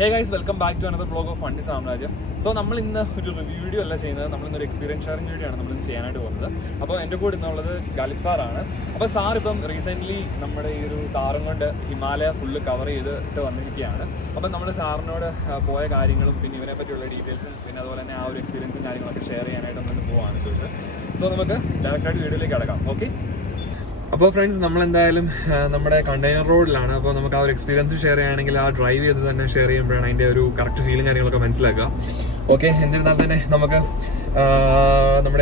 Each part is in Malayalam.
Hey guys, welcome back to another vlog of Fundy Samrajam. So, we will do a review video. We will do an experience sharing video. So, Galip sir. So, sir recently Himalaya full cover So, we will details and experience share So, we will direct video. Okay? So friends, we are in the container road. We have our experience share and our drive share and correct feeling. Okay, we have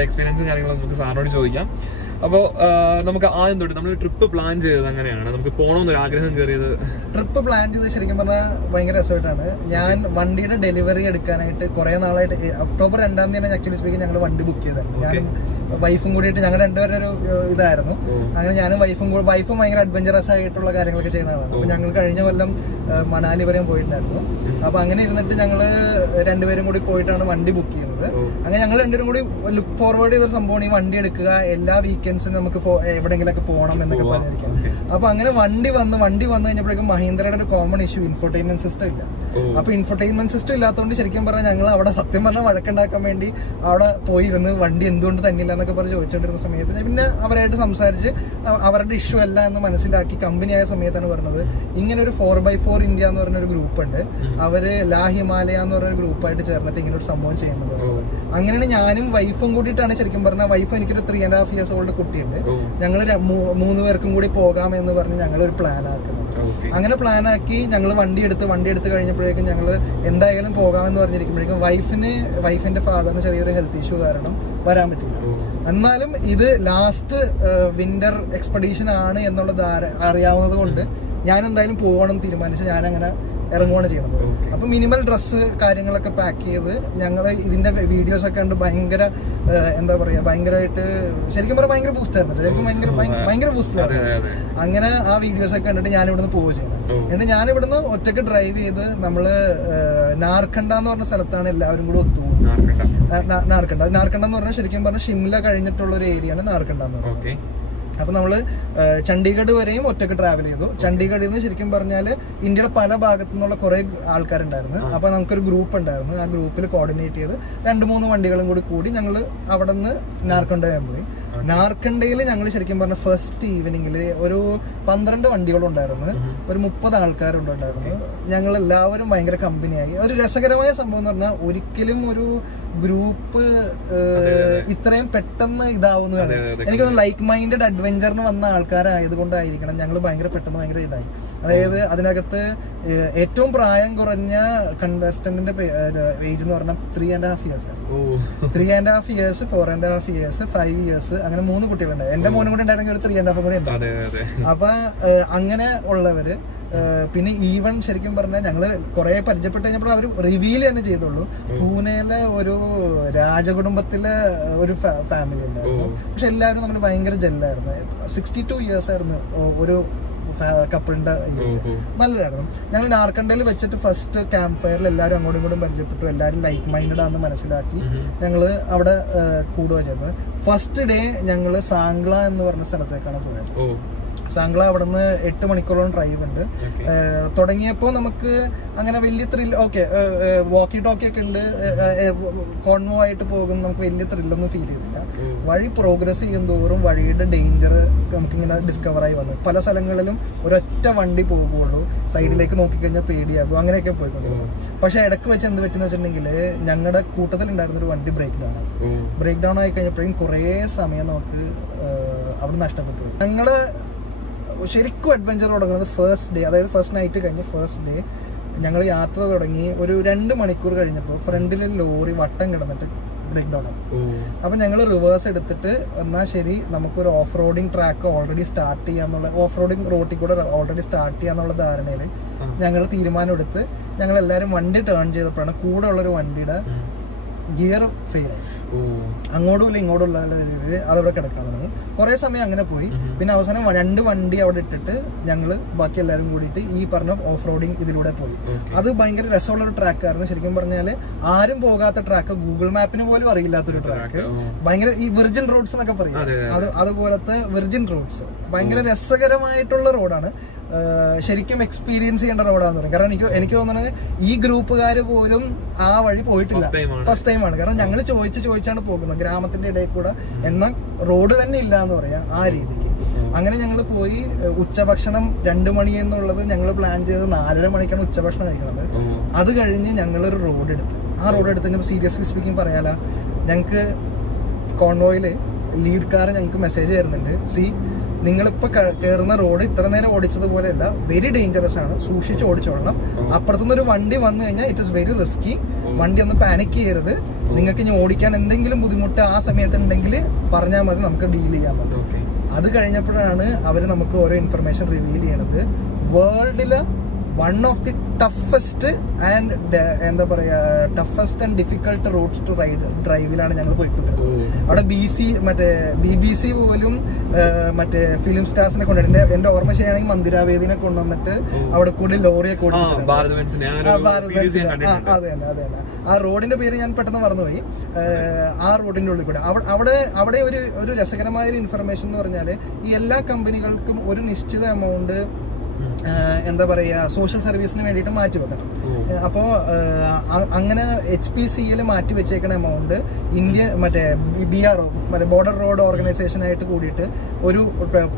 experience അപ്പോൾ നമുക്ക് ആദ്യം തൊട്ട് നമ്മൾ ട്രിപ്പ് പ്ലാൻ ചെയ്തത് അങ്ങനെയാണ്. നമുക്ക് പോകണമെന്നൊരു ആഗ്രഹം കയറിയത് ട്രിപ്പ് പ്ലാൻ ചെയ്ത് ശരിക്കും പറഞ്ഞാൽ ഭയങ്കര രസമായിട്ടാണ്. ഞാൻ വണ്ടിയുടെ ഡെലിവറി എടുക്കാനായിട്ട് കുറെ നാളായിട്ട് ഒക്ടോബർ 2-ാം തീയതി ആക്ച്വലി സ്പീക്കിംഗ് ഞങ്ങൾ വണ്ടി ബുക്ക് ചെയ്തായിരുന്നു. ഞാനും വൈഫും കൂടിയിട്ട് ഞങ്ങൾ രണ്ടുപേരുടെ ഒരു ഇതായിരുന്നു. അങ്ങനെ ഞാനും വൈഫും ഭയങ്കര അഡ്വഞ്ചറസ് ആയിട്ടുള്ള കാര്യങ്ങളൊക്കെ ചെയ്യുന്നതാണ്. അപ്പൊ ഞങ്ങൾ കഴിഞ്ഞ കൊല്ലം മണാലി വരെയും പോയിട്ടുണ്ടായിരുന്നു. അപ്പൊ അങ്ങനെ ഇരുന്നിട്ട് ഞങ്ങള് രണ്ടുപേരും കൂടി പോയിട്ടാണ് വണ്ടി ബുക്ക് ചെയ്യുന്നത്. അങ്ങനെ ഞങ്ങൾ രണ്ടുപേരും കൂടി ലുക്ക് ഫോർവേഡ് ചെയ്തൊരു സംഭവമാണ് ഈ വണ്ടി എടുക്കുക, എല്ലാ വീക്കെൻഡ്സും നമുക്ക് എവിടെയെങ്കിലൊക്കെ പോകണം എന്നൊക്കെ പറഞ്ഞിരിക്കാം. അപ്പൊ അങ്ങനെ വണ്ടി വന്നു കഴിഞ്ഞപ്പോഴേക്കും മഹീന്ദ്രയുടെ ഒരു കോമൺ ഇഷ്യൂ ഇൻഫോർടൈൻമെന്റ് സിസ്റ്റം ഇല്ല. അപ്പൊ ഇൻഫോർടൈൻമെന്റ് സിസ്റ്റം ഇല്ലാത്തതുകൊണ്ട് ശരിക്കും പറഞ്ഞാൽ ഞങ്ങൾ അവിടെ സത്യം പറഞ്ഞാൽ വഴക്കുണ്ടാക്കാൻ വേണ്ടി അവിടെ പോയിരുന്ന് വണ്ടി എന്തുകൊണ്ട് തന്നില്ല എന്നൊക്കെ പറഞ്ഞ് ചോദിച്ചുകൊണ്ടിരുന്ന സമയത്ത് പിന്നെ അവരായിട്ട് സംസാരിച്ച് അവരുടെ ഇഷ്യൂ അല്ല എന്ന് മനസ്സിലാക്കി കമ്പനിയായ സമയത്താണ് പറഞ്ഞത് ഇങ്ങനെ ഒരു 4x4 ഇന്ത്യ എന്ന് പറഞ്ഞൊരു ഗ്രൂപ്പ് ഉണ്ട്. അവര് ലാ ഹിമാലയ എന്ന് പറഞ്ഞൊരു ഗ്രൂപ്പായിട്ട് ചേർന്നിട്ട് ഇങ്ങനെ ഒരു സംഭവം ചെയ്യുന്നത്. അങ്ങനെയാണ് ഞാനും വൈഫും കൂടിയിട്ടാണ് ശരിക്കും പറഞ്ഞാൽ വൈഫ് എനിക്കൊരു 3.5 years old കുട്ടിയുണ്ട്. ഞങ്ങൾ 3 പേർക്കും കൂടി പോകാമെന്ന് പറഞ്ഞ് ഞങ്ങളൊരു പ്ലാൻ ആക്കുന്നത്. അങ്ങനെ പ്ലാൻ ആക്കി ഞങ്ങൾ വണ്ടി എടുത്ത് കഴിഞ്ഞപ്പോഴേക്കും ഞങ്ങൾ എന്തായാലും പോകാമെന്ന് പറഞ്ഞിരിക്കുമ്പോഴേക്കും വൈഫിന്റെ ഫാദറിന് ചെറിയൊരു ഹെൽത്ത് ഇഷ്യൂ കാരണം വരാൻ പറ്റില്ല. എന്നാലും ഇത് ലാസ്റ്റ് വിന്റർ എക്സ്പെഡീഷൻ ആണ് എന്നുള്ളത് അറിയാവുന്നത് കൊണ്ട് ഞാൻ എന്തായാലും പോകണം തീരുമാനിച്ച് ഞാൻ അങ്ങനെ ഇറങ്ങുകയാണ് ചെയ്യുന്നത്. അപ്പൊ മിനിമൽ ഡ്രസ്സ് കാര്യങ്ങളൊക്കെ പാക്ക് ചെയ്ത് ഞങ്ങൾ ഇതിന്റെ വീഡിയോസ് ഒക്കെ ഉണ്ട്. ഭയങ്കര എന്താ പറയാ ഭയങ്കരമായിട്ട് ശരിക്കും പറഞ്ഞാൽ ഭയങ്കര ബൂസ്റ്റായിരുന്നു. ശരിക്കും ഭയങ്കര ബൂസ്റ്റായിരുന്നു. അങ്ങനെ ആ വീഡിയോസ് ഒക്കെ കണ്ടിട്ട് ഞാൻ ഇവിടുന്ന് പോവുക ചെയ്യുന്നത്. എന്നിട്ട് ഞാൻ ഇവിടുന്ന് ഒറ്റയ്ക്ക് ഡ്രൈവ് ചെയ്ത് നമ്മള് നാർക്കണ്ട എന്ന് പറഞ്ഞ സ്ഥലത്താണ് എല്ലാവരും കൂടെ ഒത്തുപോകുന്നത്. നാർക്കണ്ട എന്ന് പറഞ്ഞാൽ ശരിക്കും പറഞ്ഞാൽ ഷിംല കഴിഞ്ഞിട്ടുള്ള ഒരു ഏരിയയാണ് നാർക്കണ്ട എന്ന് പറയുന്നത്. അപ്പൊ നമ്മള് ചണ്ഡീഗഡ് വരെയും ഒറ്റയ്ക്ക് ട്രാവൽ ചെയ്തു. ചണ്ഡീഗഡിൽ നിന്ന് ശരിക്കും പറഞ്ഞാല് ഇന്ത്യയുടെ പല ഭാഗത്തു നിന്നുള്ള കുറെ ആൾക്കാരുണ്ടായിരുന്നു. അപ്പൊ നമുക്കൊരു ഗ്രൂപ്പ് ഉണ്ടായിരുന്നു. ആ ഗ്രൂപ്പിൽ കോർഡിനേറ്റ് ചെയ്ത് 2-3 വണ്ടികളും കൂടി ഞങ്ങൾ അവിടെ നിന്ന് നാർക്കണ്ട പോയി. നാർക്കണ്ടയിൽ ഞങ്ങൾ ശരിക്കും പറഞ്ഞ ഫസ്റ്റ് ഈവനിങ്ങില് ഒരു 12 വണ്ടികളുണ്ടായിരുന്നു. ഒരു 30 ആൾക്കാരുണ്ടായിരുന്നു. ഞങ്ങൾ എല്ലാവരും ഭയങ്കര കമ്പനിയായി. ഒരു രസകരമായ സംഭവം എന്ന് പറഞ്ഞാൽ ഒരിക്കലും ഒരു ഗ്രൂപ്പ് ഇത്രയും പെട്ടെന്ന് ഇതാവുന്നതാണ്. എനിക്കൊന്ന് ലൈക്ക് മൈൻഡഡ് അഡ്വഞ്ചറിന് വന്ന ആൾക്കാരായതുകൊണ്ടായിരിക്കണം ഞങ്ങൾ ഭയങ്കര ഇതായി. അതായത് അതിനകത്ത് ഏറ്റവും പ്രായം കുറഞ്ഞ കണ്ടസ്റ്റന്റിന്റെ ഏജ് എന്ന് പറഞ്ഞാൽ 3.5 years 3.5 years 4.5 years 5 years അങ്ങനെ 3 കുട്ടികളുണ്ടായി. എന്റെ മോനും കൂടെ ഉണ്ടായിരുന്നെങ്കിൽ ഒരു 3.5 കൂടെ ഉണ്ടായിരുന്നു. അപ്പൊ അങ്ങനെ ഉള്ളവര് പിന്നെ ഈവൻ ശരിക്കും പറഞ്ഞാൽ ഞങ്ങള് കുറെ പരിചയപ്പെട്ട് കഴിഞ്ഞപ്പോൾ അവർ റിവീൽ തന്നെ ചെയ്തോളൂ. പൂനെയിലെ ഒരു രാജകുടുംബത്തിലെ ഒരു ഫാമിലി ഉണ്ടായിരുന്നു. പക്ഷെ എല്ലാവരും നമ്മൾ ഭയങ്കര ജെല്ലായിരുന്നു. 62 years ആയിരുന്നു ഒരു കപ്പിളിന്റെ ഏജ്. നല്ലതായിരുന്നു. ഞങ്ങൾ നാർക്കണ്ടയിൽ വെച്ചിട്ട് ഫസ്റ്റ് ക്യാമ്പ് ഫയറിൽ എല്ലാവരും അങ്ങോട്ടും ഇങ്ങോട്ടും പരിചയപ്പെട്ടു. എല്ലാവരും ലൈക്ക് മൈൻഡഡ് ആണെന്ന് മനസ്സിലാക്കി ഞങ്ങള് അവിടെ കൂടുക ചെയ്തത്. ഫസ്റ്റ് ഡേ ഞങ്ങള് സാംഗ്ല എന്ന് പറഞ്ഞ സ്ഥലത്തേക്കാണ് പോയത്. സാംഗ്ല അവിടെ നിന്ന് 8 മണിക്കൂറോളം ഡ്രൈവ് ഉണ്ട്. തുടങ്ങിയപ്പോൾ നമുക്ക് അങ്ങനെ വലിയ ത്രില്ല് വാക്കി ടോക്കി ഒക്കെ ഉണ്ട്. കോൺവോ ആയിട്ട് പോകും. നമുക്ക് വലിയ ത്രില്ലൊന്നും ഫീൽ ചെയ്തില്ല. വഴി പ്രോഗ്രസ് ചെയ്യുന്തോറും വഴിയുടെ ഡേഞ്ചർ നമുക്കിങ്ങനെ ഡിസ്കവർ ആയി വന്നു. പല സ്ഥലങ്ങളിലും ഒരൊറ്റ വണ്ടി പോകുള്ളൂ. സൈഡിലേക്ക് നോക്കിക്കഴിഞ്ഞാൽ പേടിയാകും. അങ്ങനെയൊക്കെ പോയിക്കൊണ്ടിരുന്നു. പക്ഷെ ഇടയ്ക്ക് വെച്ച് എന്ത് പറ്റുന്ന വെച്ചിട്ടുണ്ടെങ്കിൽ ഞങ്ങളുടെ കൂട്ടത്തിൽ ഉണ്ടായിരുന്ന ഒരു വണ്ടി ബ്രേക്ക് ഡൗൺ ആയി കഴിഞ്ഞപ്പോഴേക്കും കുറേ സമയം നമുക്ക് അവിടെ നഷ്ടപ്പെട്ടു. ഞങ്ങള് ശരിക്കും അഡ്വഞ്ചർ തുടങ്ങുന്നത് ഫസ്റ്റ് ഡേ, അതായത് ഫസ്റ്റ് നൈറ്റ് കഴിഞ്ഞ് ഫസ്റ്റ് ഡേ ഞങ്ങൾ യാത്ര തുടങ്ങി. ഒരു 2 മണിക്കൂർ കഴിഞ്ഞപ്പോൾ ഫ്രണ്ടിൽ ലോറി വട്ടം കിടന്നിട്ട് ബ്രേക്ക് ഡൗൺ ആയി. അപ്പൊ ഞങ്ങൾ റിവേഴ്സ് എടുത്തിട്ട് എന്നാൽ ശരി നമുക്കൊരു off roading track already start ചെയ്യാന്നുള്ള ഓഫ് റോഡിങ് റോട്ടിൽ കൂടെ ഓൾറെഡി സ്റ്റാർട്ട് ചെയ്യാന്നുള്ള ധാരണയിൽ ഞങ്ങൾ തീരുമാനം എടുത്ത് ഞങ്ങൾ എല്ലാവരും വണ്ടി ടേൺ ചെയ്തപ്പോഴാണ് കൂടെ ഉള്ളൊരു വണ്ടിയുടെ ഗിയർ ഫെയിൽ ആയി. അങ്ങോട്ടും ഇങ്ങോട്ടുള്ള രീതിയിൽ അതവിടെ കിടക്കാൻ തുടങ്ങി. കുറെ സമയം അങ്ങനെ പോയി. പിന്നെ അവസാനം 2 വണ്ടി അവിടെ ഇട്ടിട്ട് ഞങ്ങള് ബാക്കി എല്ലാവരും കൂടിയിട്ട് ഈ പറഞ്ഞ ഓഫ് റോഡിങ് ഇതിലൂടെ പോയി. അത് ഭയങ്കര രസമുള്ള ഒരു ട്രാക്കായിരുന്നു. ശരിക്കും പറഞ്ഞാല് ആരും പോകാത്ത ട്രാക്ക്, ഗൂഗിൾ മാപ്പിന് പോലും അറിയില്ലാത്തൊരു ട്രാക്ക്. ഭയങ്കര ഈ വിർജിൻ റോഡ്സ് എന്നൊക്കെ പറയും അതുപോലത്തെ വിർജിൻ റോഡ്സ്. ഭയങ്കര രസകരമായിട്ടുള്ള റോഡാണ്. ശരിക്കും എക്സ്പീരിയൻസ് ചെയ്യേണ്ട റോഡാന്ന് പറയും. കാരണം എനിക്ക് തോന്നുന്നത് ഈ ഗ്രൂപ്പുകാർ പോലും ആ വഴി പോയിട്ടില്ല, ഫസ്റ്റ് ടൈമാണ്. കാരണം ഞങ്ങൾ ചോദിച്ചാണ് പോകുന്നത് ഗ്രാമത്തിന്റെ ഇടയിൽ കൂടെ, എന്നാൽ റോഡ് തന്നെ ഇല്ല എന്ന് പറയാം ആ രീതിക്ക്. അങ്ങനെ ഞങ്ങൾ പോയി ഉച്ചഭക്ഷണം 2 മണി എന്നുള്ളത് ഞങ്ങൾ പ്ലാൻ ചെയ്ത് 4:30 മണിക്കാണ് ഉച്ചഭക്ഷണം കഴിക്കുന്നത്. അത് കഴിഞ്ഞ് ഞങ്ങളൊരു റോഡ് എടുത്ത്, ആ റോഡ് എടുത്ത് കഴിഞ്ഞപ്പോൾ സീരിയസ്ലി സ്പീക്കിംഗ് പറയാല, ഞങ്ങൾക്ക് കോൺവോയില് ലീഡ് കാർ ഞങ്ങൾക്ക് മെസ്സേജ് തരുന്നുണ്ട്, നിങ്ങളിപ്പോ കയറുന്ന റോഡ് ഇത്ര നേരം ഓടിച്ചതുപോലെയല്ല, വെരി ഡേഞ്ചറസ് ആണ്, സൂക്ഷിച്ച് ഓടിച്ചോളണം. അപ്പുറത്തുനിന്ന് ഒരു വണ്ടി വന്നു കഴിഞ്ഞാൽ ഇറ്റ് ഇസ് വെരി റിസ്കി, വണ്ടി ഒന്ന് പാനിക് ചെയ്യരുത്, നിങ്ങൾക്ക് ഇനി ഓടിക്കാൻ എന്തെങ്കിലും ബുദ്ധിമുട്ട് ആ സമയത്ത് ഉണ്ടെങ്കിൽ പറഞ്ഞാൽ മതി, നമുക്ക് ഡീൽ ചെയ്യാൻ പറ്റും. അത് കഴിഞ്ഞപ്പോഴാണ് അവർ നമുക്ക് ഓരോ ഇൻഫർമേഷൻ റിവീൽ ചെയ്യണത്. വേൾഡില് one of the toughest and difficult roads to ഡ്രൈവിലാണ് ഞങ്ങൾ പോയിക്കൊണ്ടിരുന്നത്. അവിടെ BBC പോലും മറ്റേ ഫിലിം സ്റ്റാർസിനെ കൊണ്ടുവന്നിട്ട്, എന്റെ ഓർമ്മ ശരിയാണെങ്കിൽ മന്ദിരാവേദിനെ കൊണ്ടുവന്നിട്ട് അവിടെ കൂടി ലോറിയെ കൊണ്ടുവന്നിട്ടുണ്ട്. അതെ തന്നെ. ആ റോഡിന്റെ പേര് ഞാൻ പെട്ടെന്ന് മറന്നുപോയി. ആ റോഡിന്റെ ഉള്ളിൽ കൂടെ അവിടെ ഒരു രസകരമായ ഒരു ഇൻഫർമേഷൻ എന്ന് പറഞ്ഞാല്, ഈ എല്ലാ കമ്പനികൾക്കും ഒരു നിശ്ചിത എമൗണ്ട് സോഷ്യൽ സർവീസിന് വേണ്ടിയിട്ട് മാറ്റി വെക്കണം. അപ്പോ അങ്ങനെ HPCL മാറ്റി വെച്ചേക്കുന്ന amount BRO border road organisation ആയിട്ട് കൂടിയിട്ട് ഒരു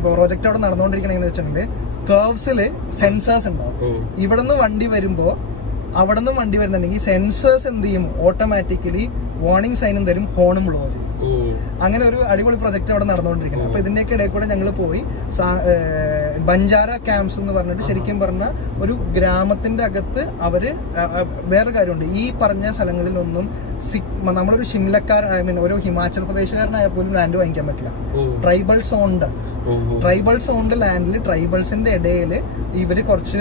പ്രോജക്റ്റ് അവിടെ നടന്നുകൊണ്ടിരിക്കണെന്ന് വെച്ചിട്ടുണ്ടെങ്കിൽ, കർവ്സില് സെൻസേഴ്സ് ഉണ്ടാവും. ഇവിടെ നിന്ന് വണ്ടി വരുമ്പോ അവിടെ നിന്ന് വണ്ടി വരുന്നുണ്ടെങ്കിൽ സെൻസേഴ്സ് എന്ത് ചെയ്യും, ഓട്ടോമാറ്റിക്കലി വാർണിംഗ് സൈനും തരും, ഹോണും ബ്ലോ ചെയ്യും. അങ്ങനെ ഒരു അടിപൊളി പ്രൊജക്ട് അവിടെ നടന്നുകൊണ്ടിരിക്കുന്നത്. അപ്പൊ ഇതിന്റെയൊക്കെ ഇടയിൽ കൂടെ ഞങ്ങൾ പോയി ബഞ്ചാര ക്യാമ്പ്സ് എന്ന് പറഞ്ഞിട്ട്, ശരിക്കും പറഞ്ഞ ഒരു ഗ്രാമത്തിന്റെ അകത്ത് അവര് വേറെ കാര്യമുണ്ട്, ഈ പറഞ്ഞ സ്ഥലങ്ങളിലൊന്നും നമ്മളൊരു ഷിംലക്കാർ ഒരു ഹിമാചൽ പ്രദേശുകാരനായാൽ പോലും ലാൻഡ് വാങ്ങിക്കാൻ പറ്റില്ല. ട്രൈബൽസ് ഓൺഡ് ലാൻഡിൽ ട്രൈബൽസിന്റെ ഇടയിൽ ഇവര് കുറച്ച്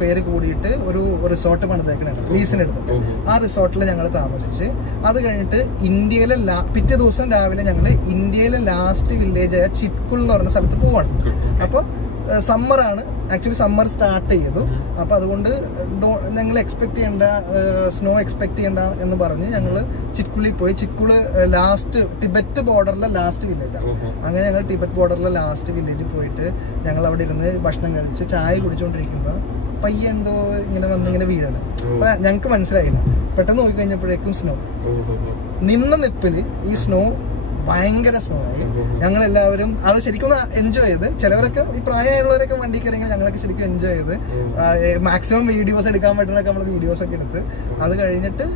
പേര് കൂടിയിട്ട് ഒരു റിസോർട്ട് പണിതേക്കണുണ്ട്, ലീസിനെടുത്ത്. ആ റിസോർട്ടിൽ ഞങ്ങൾ താമസിച്ച് അത് കഴിഞ്ഞിട്ട് പിറ്റേ ദിവസം രാവിലെ ഞങ്ങൾ ഇന്ത്യയിലെ ലാസ്റ്റ് വില്ലേജായ ചിറ്റ്കുൾ എന്ന് പറഞ്ഞ സ്ഥലത്ത് പോവാണ്. അപ്പൊ സമ്മറാണ്, ആക്ച്വലി സമ്മർ സ്റ്റാർട്ട് ചെയ്തു. അപ്പൊ അതുകൊണ്ട് ഞങ്ങൾ സ്നോ എക്സ്പെക്ട് ചെയ്യണ്ട എന്ന് പറഞ്ഞ് ഞങ്ങള് ചിറ്റ്കുളിൽ പോയി. ചിറ്റ്കുള് ടിബറ്റ് ബോർഡറിലെ ലാസ്റ്റ് വില്ലേജാണ്. അങ്ങനെ ഞങ്ങൾ ടിബറ്റ് ബോർഡറിലെ ലാസ്റ്റ് വില്ലേജിൽ പോയിട്ട് ഞങ്ങൾ അവിടെ ഇരുന്ന് ഭക്ഷണം കഴിച്ച് ചായ കുടിച്ചുകൊണ്ടിരിക്കുമ്പോ പയ്യെ എന്തോ ഇങ്ങനെ വീഴാണ്. അപ്പൊ ഞങ്ങക്ക് മനസ്സിലായില്ല. പെട്ടെന്ന് നോക്കി കഴിഞ്ഞപ്പോഴേക്കും സ്നോ നിന്ന നിപ്പില് ഈ സ്നോ ഭയങ്കര സ്നോ ആയി. ഞങ്ങളെല്ലാവരും അത് ശരിക്കും എൻജോയ് ചെയ്ത്, ചിലവരൊക്കെ ഈ പ്രായമുള്ളവരൊക്കെ വണ്ടി കയറിയെങ്കിൽ ഞങ്ങളൊക്കെ ശരിക്കും എൻജോയ് ചെയ്ത് മാക്സിമം വീഡിയോസ് എടുക്കാൻ പറ്റുന്നൊക്കെ നമ്മൾ വീഡിയോസ് ഒക്കെ എടുത്ത് അത് കഴിഞ്ഞിട്ട്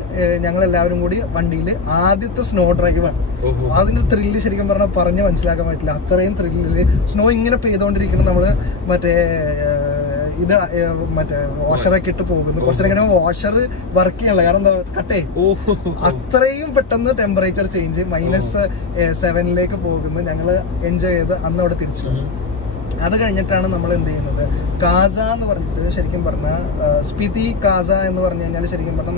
ഞങ്ങളെല്ലാവരും കൂടി വണ്ടിയിൽ ആദ്യത്തെ സ്നോ ഡ്രൈവാണ്. അതിന്റെ ത്രില്ല് ശരിക്കും പറഞ്ഞ് മനസ്സിലാക്കാൻ പറ്റില്ല. അത്രയും ത്രില്ലില് സ്നോ ഇങ്ങനെ പെയ്തുകൊണ്ടിരിക്കണം. നമ്മള് വാഷറൊക്കെ ഇട്ട് പോകുന്നു. കുറച്ചേരം വാഷർ വർക്ക് ചെയ്യണല്ലോ, കാരണം എന്താ കട്ടേ അത്രയും പെട്ടെന്ന് ടെമ്പറേച്ചർ ചേഞ്ച് -7 പോകുന്നു. ഞങ്ങള് എൻജോയ് ചെയ്ത് അന്ന് അവിടെ തിരിച്ചു. അത് കഴിഞ്ഞിട്ടാണ് നമ്മൾ എന്ത് ചെയ്യുന്നത്, കാസ എന്ന് പറഞ്ഞിട്ട്, ശരിക്കും പറഞ്ഞാൽ സ്പിതി കാസ എന്ന് പറഞ്ഞു കഴിഞ്ഞാൽ ശരിക്കും പറഞ്ഞാൽ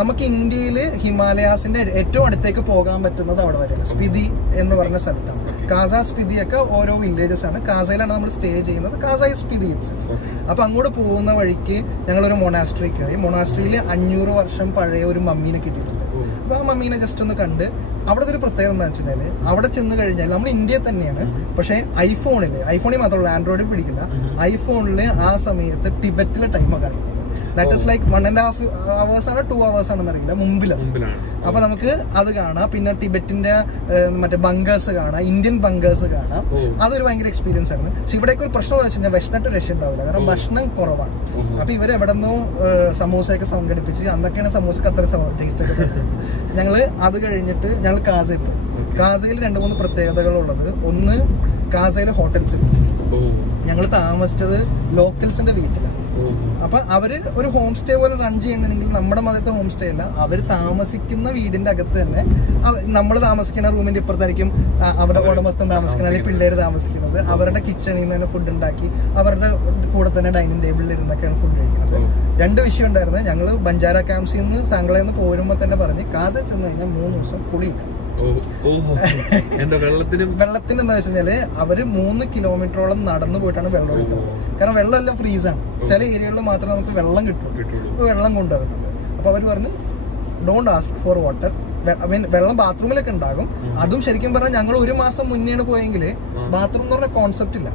നമുക്ക് ഇന്ത്യയില് ഹിമാലയാസിന്റെ ഏറ്റവും അടുത്തേക്ക് പോകാൻ പറ്റുന്നത് അവിടെ വരെയാണ്. സ്പിതി എന്ന് പറഞ്ഞ സ്ഥലത്താണ്. കാസ സ്പിതി ഒക്കെ ഓരോ വില്ലേജസ് ആണ്. കാസയിലാണ് നമ്മൾ സ്റ്റേ ചെയ്യുന്നത്. കാസ സ്പിതി. അപ്പൊ അങ്ങോട്ട് പോകുന്ന വഴിക്ക് ഞങ്ങളൊരു മൊണാസ്ട്രി കയറി. മൊണാസ്ട്രിയിൽ 500 വർഷം പഴയ ഒരു മമ്മീനെ കിട്ടിയിട്ടുണ്ട്. അപ്പൊ ആ മമ്മീനെ ജസ്റ്റ് ഒന്ന് കണ്ട്, അവിടുത്തെ ഒരു പ്രത്യേകത എന്താണെന്ന് വെച്ചാൽ അവിടെ ചെന്ന് കഴിഞ്ഞാൽ നമ്മൾ ഇന്ത്യയിൽ തന്നെയാണ്, പക്ഷെ ഐഫോണിൽ മാത്രമല്ല, ആൻഡ്രോയിഡിൽ പിടിക്കില്ല. ഐഫോണില് ആ സമയത്ത് ടിബറ്റിലെ ടൈമാണ് കാണിക്കുന്നത്. ദാറ്റ് ഇസ് ലൈക്ക് 1.5 hours ആണ് 2 hours ആണെന്ന് അറിയില്ല, മുമ്പിലാണ്. അപ്പൊ നമുക്ക് അത് കാണാം. പിന്നെ ടിബറ്റിന്റെ ബങ്കേഴ്സ് കാണാം, ഇന്ത്യൻ ബങ്കേഴ്സ് കാണാം. അതൊരു ഭയങ്കര എക്സ്പീരിയൻസ് ആണ്. പക്ഷെ ഇവിടേക്ക് ഒരു പ്രശ്നം എന്ന് വെച്ച് കഴിഞ്ഞാൽ വിശന്നിട്ട് രക്ഷ ഉണ്ടാവില്ല, കാരണം ഭക്ഷണം കുറവാണ്. അപ്പൊ ഇവര് എവിടെ നിന്നോ സമൂസയൊക്കെ സംഘടിപ്പിച്ച്, അന്നൊക്കെയാണ് സമൂസക്ക് അത്ര ടേസ്റ്റ് ഒക്കെ. ഞങ്ങള് അത് കഴിഞ്ഞിട്ട് ഞങ്ങൾ കാസയിൽ പോയി. കാസയിൽ 2-3 പ്രത്യേകതകളുള്ളത്. ഒന്ന്, കാസയിലെ ഹോട്ടൽസിൽ ഞങ്ങൾ താമസിച്ചത് ലോക്കൽസിന്റെ വീട്ടിലാണ്. അപ്പൊ അവര് ഒരു ഹോം സ്റ്റേ പോലെ റൺ ചെയ്യണമെങ്കിൽ നമ്മുടെ മതത്തെ ഹോം സ്റ്റേ അല്ല, അവര് താമസിക്കുന്ന വീടിന്റെ അകത്ത് തന്നെ നമ്മൾ താമസിക്കുന്ന റൂമിന്റെ ഇപ്പുറത്തായിരിക്കും അവരുടെ ഉടമസ്ഥൻ താമസിക്കുന്നത്, അല്ലെങ്കിൽ പിള്ളേര് താമസിക്കുന്നത്. അവരുടെ കിച്ചണിൽ നിന്ന് തന്നെ ഫുഡ് ഉണ്ടാക്കി അവരുടെ കൂടെ തന്നെ ഡൈനിങ് ടേബിളിൽ ഇരുന്നൊക്കെയാണ് ഫുഡ് കഴിക്കുന്നത്. 2 വിഷയം ഉണ്ടായിരുന്നത്. ഞങ്ങള് ബഞ്ചാര ക്യാമ്പ്സിൽ നിന്ന് സാങ്കളയിൽ നിന്ന് പോരുമ്പോ തന്നെ പറഞ്ഞ് കാസയിൽ ചെന്ന് കഴിഞ്ഞാൽ 3 ദിവസം കുളിയില്ല. വെള്ളത്തിന് എന്താ വെച്ച് കഴിഞ്ഞാല് അവര് 3 കിലോമീറ്ററോളം നടന്നു പോയിട്ടാണ് വെള്ളം ഒഴിക്കുന്നത്. കാരണം വെള്ളം എല്ലാം ഫ്രീസാണ്. ചില ഏരിയകളിൽ മാത്രമേ നമുക്ക് വെള്ളം കിട്ടും. വെള്ളം കൊണ്ടുവരുന്നത്. അപ്പൊ അവര് പറഞ്ഞ് ഡോണ്ട് ആസ്ക് ഫോർ വാട്ടർ, വെള്ളം ബാത്റൂമിലൊക്കെ ഉണ്ടാകും. അതും ശരിക്കും പറഞ്ഞാൽ ഞങ്ങൾ 1 മാസം മുന്നേയാണ് പോയെങ്കിൽ ബാത്റൂം എന്ന് പറഞ്ഞ കോൺസെപ്റ്റ് ഇല്ല,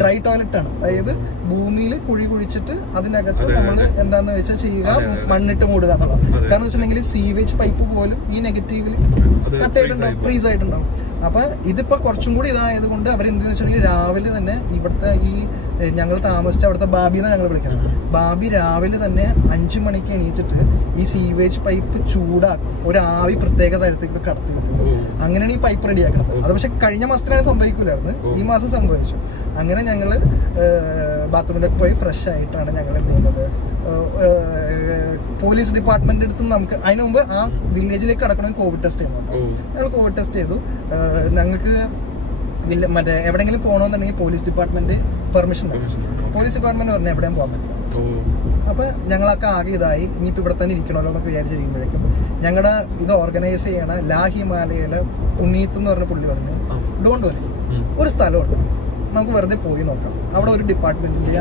ഡ്രൈ ടോയ്ലറ്റ് ആണ്. അതായത് ഭൂമിയിൽ കുഴി കുഴിച്ചിട്ട് അതിനകത്ത് നമ്മൾ എന്താന്ന് വെച്ചാൽ ചെയ്യുക, മണ്ണിട്ട് മൂടുക എന്നുള്ളത്. കാരണം വെച്ചിട്ടുണ്ടെങ്കിൽ സീവേജ് പൈപ്പ് പോലും ഈ നെഗറ്റീവിൽ കട്ട് ആയിട്ടുണ്ടാവും, ഫ്രീസ് ആയിട്ടുണ്ടാവും. അപ്പൊ ഇതിപ്പോ കുറച്ചും കൂടി ഇതായത് കൊണ്ട് അവരെന്തെന്ന് വെച്ചിട്ടുണ്ടെങ്കിൽ രാവിലെ തന്നെ ഇവിടുത്തെ ഈ ഞങ്ങൾ താമസിച്ച അവിടുത്തെ ബാബിനെ ഞങ്ങൾ വിളിക്കുന്നത്, ബാബി രാവിലെ തന്നെ 5 മണിക്ക് എണീച്ചിട്ട് ഈ സീവേജ് പൈപ്പ് ചൂടാക്കും, ഒരു ആവി പ്രത്യേക തരത്തിലേക്ക് കടത്തി വിടുന്നത്. അങ്ങനെയാണ് ഈ പൈപ്പ് റെഡിയാക്കുന്നത്. അത് പക്ഷെ കഴിഞ്ഞ മാസത്തിനാണ് സംഭവിക്കില്ലായിരുന്നു, ഈ മാസം സംഭവിച്ചു. അങ്ങനെ ഞങ്ങള് ബാത്റൂമിലൊക്കെ പോയി ഫ്രഷ് ആയിട്ടാണ് ഞങ്ങൾ എന്ത് ചെയ്യുന്നത്. പോലീസ് ഡിപ്പാർട്ട്മെന്റ് അടുത്ത് നമുക്ക് അതിന് മുമ്പ് ആ വില്ലേജിലേക്ക് കടക്കണം, കോവിഡ് ടെസ്റ്റ് ചെയ്യുന്നുണ്ട്. ഞങ്ങൾ കോവിഡ് ടെസ്റ്റ് ചെയ്തു. ഞങ്ങൾക്ക് മറ്റേ എവിടെയെങ്കിലും പോകണമെന്നുണ്ടെങ്കിൽ പോലീസ് ഡിപ്പാർട്ട്മെന്റ് പെർമിഷൻ തരും. പോലീസ് ഡിപ്പാർട്ട്മെന്റ് പറഞ്ഞാൽ എവിടെയും പോകാൻ പറ്റില്ല. അപ്പൊ ഞങ്ങളൊക്കെ ആകെ ഇതായി, ഇനിയിപ്പോ ഇവിടെ തന്നെ ഇരിക്കണമല്ലോ എന്നൊക്കെ വിചാരിച്ചിരിക്കുമ്പോഴേക്കും ഞങ്ങളുടെ ഇത് ഓർഗനൈസ് ചെയ്യണ ലാ ഹിമാലയയിലെ പുണ്ണീത്ത് എന്ന് പറഞ്ഞ പുള്ളി പറഞ്ഞു, ഡോണ്ട് വരി, ഒരു സ്ഥലമുണ്ട്, നമുക്ക് വെറുതെ പോയി നോക്കാം, അവിടെ ഒരു ഡിപ്പാർട്ട്മെന്റിന്റെ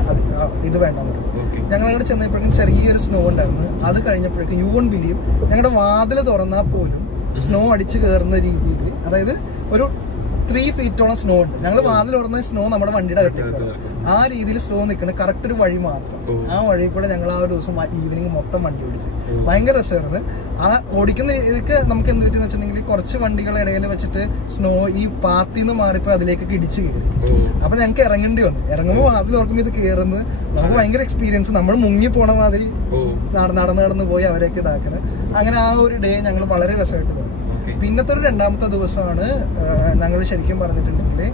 ഇത് വേണ്ടെന്ന് പറഞ്ഞു. ഞങ്ങളവിടെ ചെന്നപ്പോഴേക്കും ചെറിയൊരു സ്നോ ഉണ്ടായിരുന്നു. അത് കഴിഞ്ഞപ്പോഴേക്കും യു വോണ്ട് ബിലീവ്, ഞങ്ങളുടെ വാതിൽ തുറന്നാൽ പോലും സ്നോ അടിച്ചു കയറുന്ന രീതിയിൽ, അതായത് ഒരു 3 ഫീറ്റോളം സ്നോ ഉണ്ട്. ഞങ്ങൾ വാതിൽ തുറന്ന സ്നോ നമ്മുടെ വണ്ടിയുടെ അകത്തേക്ക് ആ രീതിയിൽ സ്നോ നിൽക്കണം. കറക്റ്റ് ഒരു വഴി മാത്രം, ആ വഴി കൂടെ ഞങ്ങൾ ആ ഒരു ദിവസം ഈവനിങ് മൊത്തം വണ്ടി ഓടിച്ച് ഭയങ്കര രസമായിരുന്നു. ആ ഓടിക്കുന്ന രീതിക്ക് നമുക്ക് എന്ത് പറ്റിയെന്ന് വെച്ചിട്ടുണ്ടെങ്കിൽ കുറച്ച് വണ്ടികളുടെ ഇടയിൽ വെച്ചിട്ട് സ്നോ ഈ പാത്തിന്ന് മാറിപ്പോ അതിലേക്ക് ഇടിച്ച് കയറി. അപ്പൊ ഞങ്ങൾക്ക് ഇറങ്ങേണ്ടി വന്നു. ഇറങ്ങുമ്പോൾ വാതിൽ ഓർക്കുമ്പോൾ ഇത് കയറുന്നത് നമുക്ക് ഭയങ്കര എക്സ്പീരിയൻസ്, നമ്മൾ മുങ്ങി പോണ മാതിരി നടന്ന് പോയി അവരെയൊക്കെ ഇതാക്കണം. അങ്ങനെ ആ ഒരു ഡേ ഞങ്ങൾ വളരെ രസമായിട്ട് തോന്നി. പിന്നത്തെ ഒരു 2ാമത്തെ ദിവസമാണ് ഞങ്ങൾ ശരിക്കും പറഞ്ഞിട്ടുണ്ടെങ്കിൽ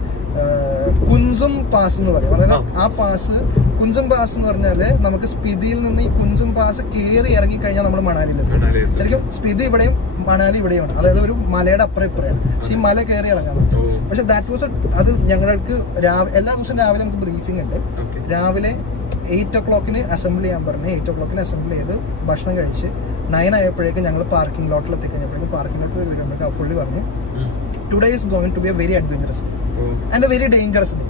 കുൻസും പാസ് എന്ന് പറയും. അതായത് ആ പാസ്, കുൻസും പാസ് എന്ന് പറഞ്ഞാല് നമുക്ക് സ്പിതിയിൽ നിന്ന് ഈ കുൻസും പാസ് കയറി ഇറങ്ങി കഴിഞ്ഞാൽ നമ്മൾ മണാലിയിലെത്തും. ശരിക്കും സ്പിതി ഇവിടെയും മണാലി ഇവിടെയാണ്, അതായത് ഒരു മലയുടെ അപ്പുറം ഇപ്പുറയാണ്. പക്ഷെ ഈ മല കയറി ഇറങ്ങാൻ പറ്റും. പക്ഷെ ദാറ്റ് വാസ് അത് ഞങ്ങൾക്ക് എല്ലാ ദിവസവും രാവിലെ നമുക്ക് ബ്രീഫിംഗ് ഉണ്ട്. രാവിലെ 8 o'clock അസംബ്ലി ചെയ്യാൻ പറഞ്ഞു. 8 o'clock അസംബ്ലി ചെയ്ത് ഭക്ഷണം കഴിച്ച് 9 ആയപ്പോഴേക്കും ഞങ്ങൾ പാർക്കിംഗ് ലോട്ടിൽ എത്തിക്കഴിഞ്ഞപ്പോഴേക്കും പാർക്കിംഗ് ലോട്ടിൽ എത്തിക്കഴിഞ്ഞപ്പോഴേക്കും പുള്ളി പറഞ്ഞു, today is going to be a very adventurous day and a very dangerous day.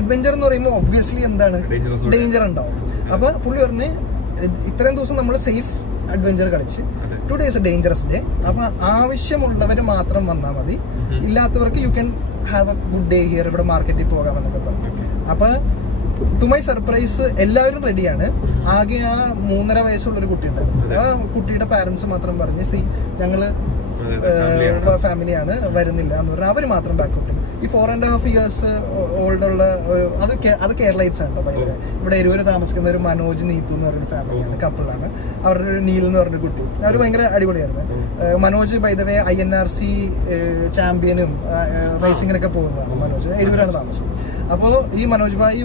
Adventure എന്ന് പറയുമ്പോൾ ഒബ്വിയസ്ലി എന്താണ്, ഡേഞ്ചർ ഉണ്ടാവും. അപ്പൊ പുള്ളി പറഞ്ഞ് ഇത്രയും ദിവസം നമ്മൾ സേഫ് അഡ്വഞ്ചർ കളിച്ച്, today is A dangerous day. അപ്പൊ ആവശ്യമുള്ളവർ മാത്രം വന്നാൽ മതി, ഇല്ലാത്തവർക്ക് you can have A good day here, ഇവിടെ മാർക്കറ്റിൽ പോകാമെന്നൊക്കെ പറഞ്ഞു. അപ്പൊ ടു മൈ സർപ്രൈസ് എല്ലാവരും റെഡിയാണ്. ആകെ ആ 3.5 വയസ്സുള്ളൊരു കുട്ടി ഉണ്ടായിരുന്നു. ആ കുട്ടിയുടെ പാരന്റ്സ് മാത്രം പറഞ്ഞ് ഞങ്ങള് ഫാമിലിയാണ്, വരുന്നില്ല എന്ന് പറഞ്ഞാൽ അവർ മാത്രം ബാക്കൗട്ട്. ഈ 4.5 years ഓൾഡുള്ള അത് കേരളൈറ്റ്സ് ആണ് കേട്ടോ. ഇവിടെ എരുവര് താമസിക്കുന്ന ഒരു മനോജ് നീത്തു എന്ന് പറഞ്ഞൊരു ഫാമിലിയാണ്, കപ്പിളാണ്. അവരുടെ ഒരു നീൽ എന്ന് പറഞ്ഞ കുട്ടി, അവർ ഭയങ്കര അടിപൊളിയായിരുന്നു. Manoj by the way INRC ചാമ്പ്യനും റേസിങ്ങിനൊക്കെ പോകുന്നതാണ്. മനോജ് എരുവരാണ് താമസം. അപ്പോൾ ഈ Manoj bhai,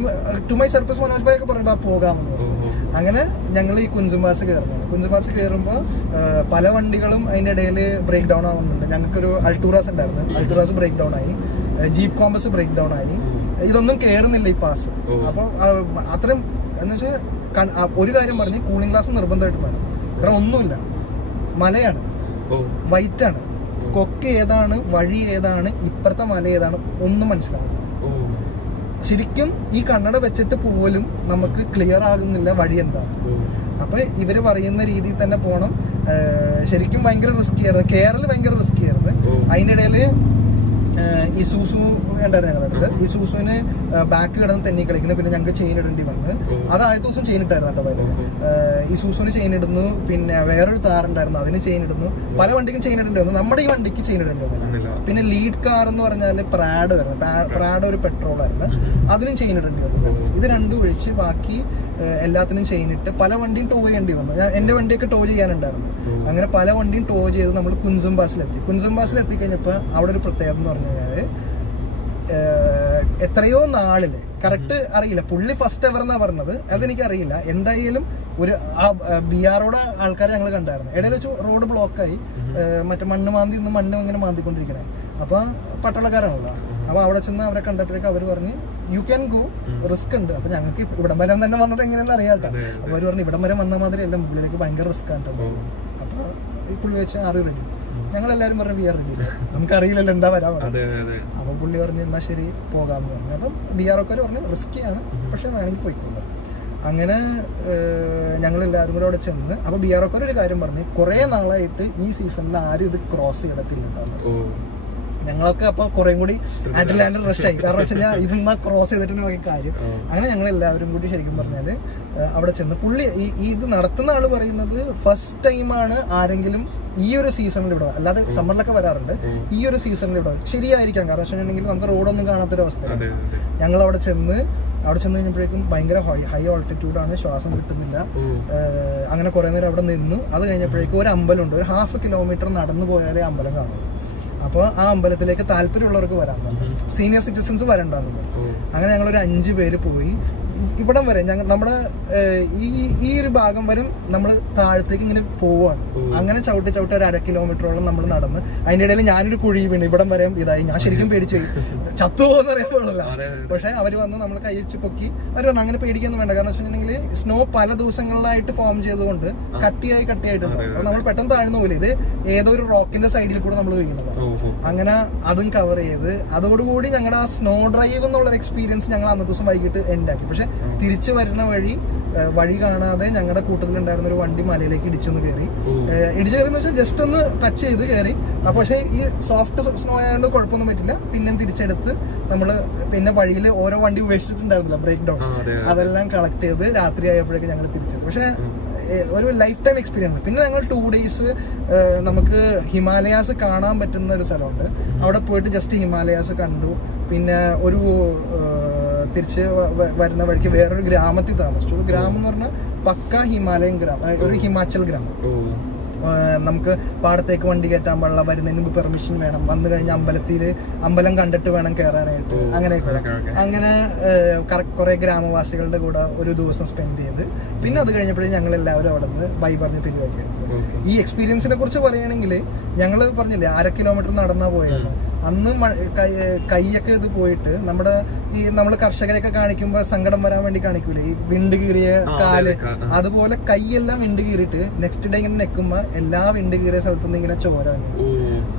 to my surprise Manoj bhai ഒക്കെ പറയുമ്പോൾ പോകാമെന്ന് പറഞ്ഞു. അങ്ങനെ ഞങ്ങൾ ഈ കുഞ്ചുംബാസ് കയറുന്നത്. കുഞ്ചുംബാസ് കയറുമ്പോൾ പല വണ്ടികളും അതിൻ്റെ ഇടയിൽ ബ്രേക്ക് ഡൗൺ ആവുന്നുണ്ട്. ഞങ്ങൾക്കൊരു അൾട്ടൂറാസ് ഉണ്ടായിരുന്നു, അൾട്ടൂറാസ് ബ്രേക്ക് ഡൗൺ ആയി, ജീപ്പ് കോമ്പസ് ബ്രേക്ക് ഡൗൺ ആയി. ഇതൊന്നും കയറുന്നില്ല ഈ പാസ്. അപ്പോൾ അത്രയും എന്ന് വെച്ചാൽ ഒരു കാര്യം പറഞ്ഞ് കൂളിംഗ് ഗ്ലാസ് നിർബന്ധമായിട്ട് വേണം. കാരണം ഒന്നുമില്ല, മലയാണ്, വൈറ്റാണ്, കൊക്ക് ഏതാണ്, വഴി ഏതാണ്, ഇപ്പുറത്തെ മല ഏതാണ് ഒന്നും മനസ്സിലാവും. ശരിക്കും ഈ കണ്ണട വെച്ചിട്ട് പോലും നമുക്ക് ക്ലിയർ ആകുന്നില്ല വഴി എന്താണ്. അപ്പൊ ഇവര് പറയുന്ന രീതിയിൽ തന്നെ പോണം. ശരിക്കും ഭയങ്കര റിസ്കി ആയിരുന്നു. കേരള ഭയങ്കര റിസ്കി ആയിരുന്നു. അതിൻ്റെ ഇടയില് ഈ സൂസു ഉണ്ടായിരുന്നു ഞങ്ങളുടെ അടുത്ത്. ഈ സൂസുവിന് ബാക്ക് കിടന്ന് തെന്നി കളിക്കുന്നു. പിന്നെ ഞങ്ങൾക്ക് ചെയിൻ ഇടേണ്ടി വന്ന്, അത് ആദ്യ ദിവസം ചെയിൻ ഇട്ടായിരുന്നു കേട്ടോ. ഈ സൂസുവിന് ചെയിൻ ഇടുന്നു, പിന്നെ വേറൊരു താറുണ്ടായിരുന്നു അതിന് ചെയിൻ ഇടുന്നു. പല വണ്ടിക്കും ചെയിൻ ഇടേണ്ടി വന്നു, നമ്മുടെ ഈ വണ്ടിക്ക് ചെയിൻ ഇടേണ്ടി വന്നില്ല. പിന്നെ ലീഡ് കാർ എന്ന് പറഞ്ഞാൽ പ്രാഡ് വരുന്നത്, പ്രാഡ് ഒരു പെട്രോളായിരുന്നു, അതിനും ചെയിൻ ഇടേണ്ടി വന്നില്ല. ഇത് രണ്ടും ഒഴിച്ച് ബാക്കി എല്ലാത്തിനും ചെയിൻ ഇട്ട് പല വണ്ടിയും ടോ ചെയ്യേണ്ടി വന്നു. എന്റെ വണ്ടിയൊക്കെ ടോ ചെയ്യാനുണ്ടായിരുന്നു. അങ്ങനെ പല വണ്ടിയും ടോ ചെയ്ത് നമ്മൾ കുൻസുംബാസിലെത്തി. കുൻസുംബാസിൽ എത്തിക്കഴിഞ്ഞപ്പോൾ അവിടെ ഒരു പ്രത്യേകത എന്ന് പറഞ്ഞു കഴിഞ്ഞാൽ, എത്രയോ നാളില് കറക്റ്റ് അറിയില്ല, പുള്ളി ഫസ്റ്റ് എവർ എന്നാ പറഞ്ഞത്, അതെനിക്കറിയില്ല. എന്തായാലും ഒരു ബിആറോടെ ആൾക്കാരെ ഞങ്ങൾ കണ്ടായിരുന്നു. ഇടയിൽ വെച്ച് റോഡ് ബ്ലോക്കായി, മറ്റേ മണ്ണ് മാന്തി നിന്ന് മണ്ണ് ഇങ്ങനെ മാന്തിക്കൊണ്ടിരിക്കണേ. അപ്പൊ പട്ടാളക്കാരാണല്ലോ. അപ്പൊ അവിടെ ചെന്ന് അവരെ കണ്ടപ്പോഴേക്കും അവർ പറഞ്ഞു യു ക്യാൻ ഗോ, റിസ്ക് ഉണ്ട്. അപ്പൊ ഞങ്ങൾക്ക് ഇവിടം വരെ തന്നെ വന്നത് എങ്ങനെയാണെന്ന് അറിയാട്ടോ. അപ്പൊ അവർ പറഞ്ഞു ഇവിടം വരെ വന്ന മാതിരി അല്ല, മുകളിലേക്ക് ഭയങ്കര റിസ്ക് ആണ്. അപ്പൊ ഈ പുള്ളി വെച്ചാൽ ആറ് റെഡി, ഞങ്ങളെല്ലാരും പറഞ്ഞു ബി ആർ റെഡി, നമുക്കറിയില്ലല്ലോ എന്താ വരാൻ. അപ്പൊ പുള്ളി പറഞ്ഞു എന്നാ ശരി പോകാമെന്ന് പറഞ്ഞു. അപ്പം ബി ആർ ഒക്കാർ പറഞ്ഞു റിസ്ക്കിയാണ്, പക്ഷെ വേണമെങ്കിൽ പോയിക്കോന്നു. അങ്ങനെ ഞങ്ങൾ എല്ലാവരും കൂടെ അവിടെ ചെന്ന്. അപ്പൊ ബിആർഒക്കാർ ഒരു കാര്യം പറഞ്ഞു, കുറെ നാളായിട്ട് ഈ സീസണിൽ ആരും ഇത് ക്രോസ് ചെയ്തിട്ടില്ല. ഞങ്ങളൊക്കെ അപ്പൊ കുറെ കൂടി അഡ്രിനാലിൻ റഷ് ആയി. കാരണം വെച്ച് കഴിഞ്ഞാൽ ഇതെന്നാ ക്രോസ് ചെയ്തിട്ടുണ്ടെങ്കിൽ കാര്യം. അങ്ങനെ ഞങ്ങൾ എല്ലാവരും കൂടി ശരിക്കും പറഞ്ഞാല് അവിടെ ചെന്ന് പുള്ളി ഇത് നടത്തുന്ന ആള് പറയുന്നത് ഫസ്റ്റ് ടൈമാണ് ആരെങ്കിലും ഈ ഒരു സീസണിൽ ഇവിടെ, അല്ലാതെ സമ്മറിലൊക്കെ വരാറുണ്ട്, ഈ ഒരു സീസണിൽ ഇവിടെ ശരിയായിരിക്കാം. കാരണം വെച്ചിട്ടുണ്ടെങ്കിൽ നമുക്ക് റോഡൊന്നും കാണാത്തൊരവസ്ഥ. ഞങ്ങൾ അവിടെ ചെന്ന് കഴിഞ്ഞപ്പോഴേക്കും ഭയങ്കര ഹൈ ഓൾട്ടിറ്റ്യൂഡാണ്, ശ്വാസം കിട്ടുന്നില്ല. അങ്ങനെ കുറെ നേരം അവിടെ നിന്നു. അത് കഴിഞ്ഞപ്പോഴേക്കും ഒരു അമ്പലമുണ്ട്, ഒരു 1/2 കിലോമീറ്റർ നടന്നു പോയാലേ അമ്പലം കാണും. അപ്പോൾ ആ അമ്പലത്തിലേക്ക് താല്പര്യമുള്ളവർക്ക് വരാൻ പറഞ്ഞു, സീനിയർ സിറ്റിസൺസ് വരണ്ടെന്ന് പറഞ്ഞു. അങ്ങനെ ഞങ്ങളൊരു 5 പേര് പോയി. ഇവിടം വരെ നമ്മുടെ ഈ ഒരു ഭാഗം വരും നമ്മൾ താഴത്തേക്ക് ഇങ്ങനെ പോവാണ്. അങ്ങനെ ചവിട്ടി ഒരു 1/2 കിലോമീറ്ററോളം നമ്മൾ നടന്ന്. അതിന്റെ ഇടയിൽ ഞാനൊരു കുഴി വീണ് ഇവിടം വരെ ഇതായി. ഞാൻ ശരിക്കും പേടിച്ചു പോയി, ചത്തുപോകുന്ന അറിയാൻ പാടില്ല. പക്ഷെ അവർ വന്ന് നമ്മൾ കൈ വെച്ച് പൊക്കി. അവർ പറഞ്ഞു അങ്ങനെ പേടിക്കൊന്നും വേണ്ട, കാരണം വെച്ചിട്ടുണ്ടെങ്കിൽ സ്നോ പല ദിവസങ്ങളിലായിട്ട് ഫോം ചെയ്തുകൊണ്ട് കട്ടിയായിട്ടുണ്ട്. നമ്മൾ പെട്ടെന്ന് താഴ്ന്നു പോലെ. ഇത് ഏതോ ഒരു റോക്കിന്റെ സൈഡിൽ കൂടെ നമ്മൾ വീണത്. അങ്ങനെ അതും കവർ ചെയ്ത് അതോടുകൂടി ഞങ്ങളുടെ ആ സ്നോ ഡ്രൈവ് എന്നുള്ള എക്സ്പീരിയൻസ് ഞങ്ങൾ അന്നത്തെ ദിവസം വൈകിട്ട് എൻഡാക്കി. പക്ഷെ തിരിച്ചു വരുന്ന വഴി കാണാതെ ഞങ്ങളുടെ കൂട്ടത്തിലുണ്ടായിരുന്ന ഒരു വണ്ടി മലയിലേക്ക് ഇടിച്ചൊന്ന് കയറി. ഇടിച്ചു കയറി എന്ന് വെച്ചാൽ ജസ്റ്റ് ഒന്ന് ടച്ച് ചെയ്ത് കയറി. അപ്പൊ പക്ഷെ ഈ സോഫ്റ്റ് സ്നോ ആയതുകൊണ്ട് കുഴപ്പമൊന്നും പറ്റില്ല. പിന്നെ തിരിച്ചെടുത്ത് നമ്മള് പിന്നെ വഴിയിൽ ഓരോ വണ്ടി ഉപേക്ഷിച്ചിട്ടുണ്ടായിരുന്നില്ല, ബ്രേക്ക് ഡൗൺ, അതെല്ലാം കളക്ട് ചെയ്ത് രാത്രി ആയപ്പോഴേക്കും ഞങ്ങൾ തിരിച്ചത്. പക്ഷെ ഒരു ലൈഫ് ടൈം എക്സ്പീരിയൻസ്. പിന്നെ ഞങ്ങൾ 2 ഡേയ്സ് നമുക്ക് ഹിമാലയാസ് കാണാൻ പറ്റുന്ന ഒരു സ്ഥലമുണ്ട്. അവിടെ പോയിട്ട് ജസ്റ്റ് ഹിമാലയാസ് കണ്ടു. പിന്നെ ഒരു തിരിച്ച് വരുന്ന വഴിക്ക് വേറൊരു ഗ്രാമത്തിൽ താമസിച്ചു. ഗ്രാമം എന്ന് പറഞ്ഞാൽ പക്ക ഹിമാലയൻ ഗ്രാമം, ഒരു ഹിമാചൽ ഗ്രാമം. നമുക്ക് പാടത്തേക്ക് വണ്ടി കയറ്റാൻ പാടില്ല, വരുന്നതിന് മുമ്പ് പെർമിഷൻ വേണം, വന്നു കഴിഞ്ഞ അമ്പലം കണ്ടിട്ട് വേണം കയറാനായിട്ട്. അങ്ങനെയൊക്കെ അങ്ങനെ കുറെ ഗ്രാമവാസികളുടെ കൂടെ ഒരു ദിവസം സ്പെൻഡ് ചെയ്ത് പിന്നെ അത് കഴിഞ്ഞപ്പോഴും ഞങ്ങൾ എല്ലാവരും അവിടെ നിന്ന് ബൈ പറഞ്ഞ് തിരികെ. ഈ എക്സ്പീരിയൻസിനെ കുറിച്ച് പറയുകയാണെങ്കിൽ ഞങ്ങൾ പറഞ്ഞില്ലേ 1/2 കിലോമീറ്റർ നടന്നാ പോയത്. അന്ന് കൈയൊക്കെ ഇത് പോയിട്ട് നമ്മൾ കർഷകരെയൊക്കെ കാണിക്കുമ്പോ സങ്കടം വരാൻ വേണ്ടി കാണിക്കൂലേ, ഈ വിണ്ട് കീറിയ കാല്, അതുപോലെ കൈയെല്ലാം വിണ്ട് കീറിയിട്ട് നെക്സ്റ്റ് ഡേ ഇങ്ങനെ നെക്കുമ്പോ എല്ലാ വിണ്ട് കീറിയ സ്ഥലത്തുനിന്ന് ഇങ്ങനെ ചോര വന്നു.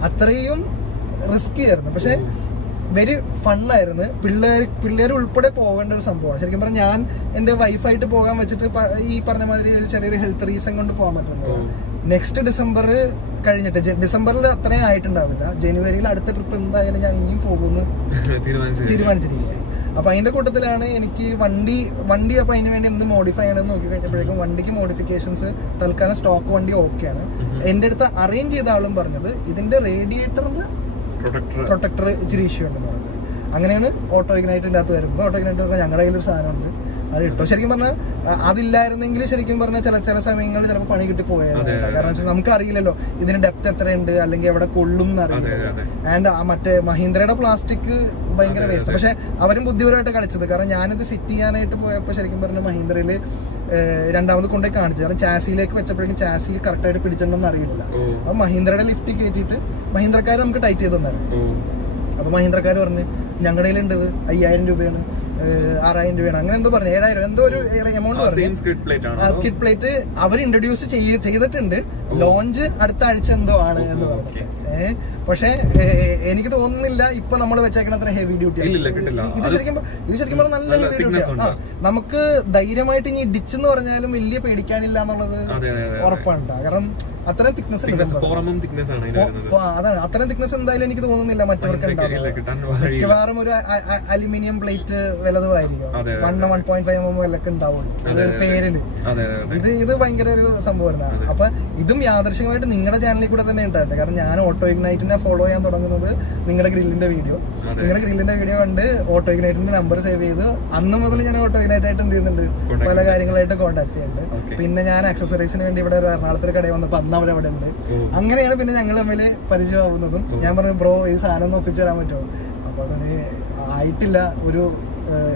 അത്രയും റിസ്കി ആയിരുന്നു. പക്ഷെ വെരി ഫണ്ണായിരുന്നു. പിള്ളേർ ഉൾപ്പെടെ പോകേണ്ട ഒരു സംഭവമാണ്. ശരിക്കും പറഞ്ഞാൽ ഞാൻ എന്റെ വൈഫായിട്ട് പോകാൻ വെച്ചിട്ട് ഈ പറഞ്ഞ മാതിരി ഒരു ചെറിയൊരു ഹെൽത്ത് റീസൺ കൊണ്ട് പോകാൻ പറ്റുന്നത്. നെക്സ്റ്റ് ഡിസംബർ കഴിഞ്ഞിട്ട്, ഡിസംബറിൽ അത്രയും ആയിട്ടുണ്ടാവില്ല, ജനുവരിയിൽ അടുത്ത ട്രിപ്പ് എന്തായാലും ഞാൻ ഇനിയും പോകുമെന്ന് തീരുമാനിച്ചിരിക്കുക. അപ്പൊ അതിന്റെ കൂട്ടത്തിലാണ് എനിക്ക് വണ്ടി അപ്പൊ അതിന് വേണ്ടി എന്ത് മോഡിഫൈ ചെയ്യണമെന്ന് നോക്കി കഴിഞ്ഞപ്പോഴേക്കും വണ്ടിക്ക് മോഡിഫിക്കേഷൻസ് തൽക്കാലം സ്റ്റോക്ക് വണ്ടി ഓക്കെയാണ്. എന്റെ അടുത്ത് അറേഞ്ച് ചെയ്ത ആളും പറഞ്ഞത് ഇതിന്റെ റേഡിയേറ്ററിന് പ്രൊട്ടക്ടർ ഇച്ചിരി ഇഷ്യൂ ഉണ്ടെന്ന് പറഞ്ഞത്. അങ്ങനെയാണ് ഓട്ടോ ഇഗ്നൈറ്റിന്റെ അകത്ത് വരുമ്പോൾ ഓട്ടോ ഇഗ്നൈറ്റ് പറഞ്ഞാൽ ഞങ്ങളുടെ കയ്യിലൊരു സാധനമുണ്ട്, അത് ഇട്ടോ. ശരിക്കും പറഞ്ഞാൽ അതില്ലായിരുന്നെങ്കിൽ ശരിക്കും പറഞ്ഞാൽ ചില സമയങ്ങളിൽ ചിലപ്പോൾ പണി കിട്ടി പോയായിരുന്നു. കാരണം വെച്ചാൽ നമുക്ക് അറിയില്ലല്ലോ ഇതിന് ഡെപ്ത് എത്രയുണ്ട്, അല്ലെങ്കിൽ എവിടെ കൊള്ളും എന്നറിയില്ല. ആൻഡ് മറ്റേ മഹീന്ദ്രയുടെ പ്ലാസ്റ്റിക് ഭയങ്കര വേസ്റ്റ്. പക്ഷെ അവരും ബുദ്ധിപരമായിട്ട് കളിച്ചത്. കാരണം ഞാനിത് ഫിറ്റ് ചെയ്യാനായിട്ട് പോയപ്പോൾ ശരിക്കും പറഞ്ഞാൽ മഹീന്ദ്രയില് രണ്ടാമത് കൊണ്ടുപോയി കാണിച്ചു. കാരണം ചാസിയിലേക്ക് വെച്ചപ്പോഴേക്കും ചാസി കറക്റ്റായിട്ട് പിടിച്ചിട്ടുണ്ടെന്ന് അറിയില്ല. അപ്പൊ മഹീന്ദ്രയുടെ ലിഫ്റ്റ് കയറ്റിയിട്ട് മഹീന്ദ്രക്കാർ നമുക്ക് ടൈറ്റ് ചെയ്ത് തന്നായിരുന്നു. അപ്പൊ മഹീന്ദ്രക്കാർ പറഞ്ഞ് ഞങ്ങളുടെ കയ്യിലുണ്ട് 5000 രൂപയാണ്, 6000 രൂപയാണ്, അങ്ങനെ എന്തോ പറഞ്ഞു, 7000 എന്തോ ഒരു എമൗണ്ട് പറഞ്ഞു. സ്കിഡ് പ്ലേറ്റ് അവർ ഇൻട്രൊഡ്യൂസ് ചെയ്തിട്ടുണ്ട്, ലോഞ്ച് അടുത്ത ആഴ്ച എന്തോ ആണ് എന്ന് പറഞ്ഞു. പക്ഷെ എനിക്ക് തോന്നുന്നില്ല ഇപ്പൊ നമ്മൾ വെച്ചേക്കണ അത്ര ഹെവി ഡ്യൂട്ടി. ഇത് ശരിക്കും പറഞ്ഞാൽ നല്ല ഹെവി ഡ്യൂട്ടിയാണ്. നമുക്ക് ധൈര്യമായിട്ട് ഇനി ഇടിച്ചെന്ന് പറഞ്ഞാലും വലിയ പേടിക്കാനില്ല എന്നുള്ളത് ഉറപ്പാണ്. കാരണം അത്രയും തിക്നെസ് അതാണ്, അത്രയും തിക്നെസ് എന്തായാലും എനിക്ക് തോന്നുന്നില്ല മറ്റവർക്ക് ഉണ്ടാവും. മിക്കവാറും ഒരു അലുമിനിയം പ്ലേറ്റ് വലതുമായിരിക്കും, 1.5 mm വിലക്ക് ഉണ്ടാവുള്ളൂ പേരിന്. ഇത് ഭയങ്കര ഒരു സംഭവമായിരുന്നു. അപ്പൊ ഇതും യാദൃശ്യമായിട്ട് നിങ്ങളുടെ ചാനലിൽ കൂടെ തന്നെ ഉണ്ടായിരുന്നു. കാരണം ഞാൻ ഓട്ടോ ഇഗ്നൈറ്റിനെ ഫോളോ ചെയ്യാൻ തുടങ്ങുന്നത് നിങ്ങളുടെ ഗ്രില്ലിന്റെ വീഡിയോ കണ്ട് ഓട്ടോ ഇഗ്നൈറ്റിന്റെ നമ്പർ സേവ് ചെയ്ത് അന്ന് മുതൽ ഞാൻ ഓട്ടോ ഇഗ്നൈറ്റ് ആയിട്ട് എന്ത് ചെയ്യുന്നുണ്ട്, പല കാര്യങ്ങളായിട്ട് കോൺടാക്ട് ചെയ്യുന്നുണ്ട്. പിന്നെ ഞാൻ ആക്സസറീസിന് വേണ്ടി ഇവിടെ എറണാകുളത്തൊരു കടയിൽ വന്നപ്പോൾ അന്ന് അവരവിടെ ഉണ്ട്. അങ്ങനെയാണ് പിന്നെ ഞങ്ങൾ തമ്മിൽ പരിചയമാവുന്നതും. ഞാൻ പറഞ്ഞു ബ്രോ ഈ സാധനം ഒന്ന് ഒപ്പിച്ചു തരാൻ പറ്റുമോ? അപ്പോൾ ആയിട്ടില്ല, ഒരു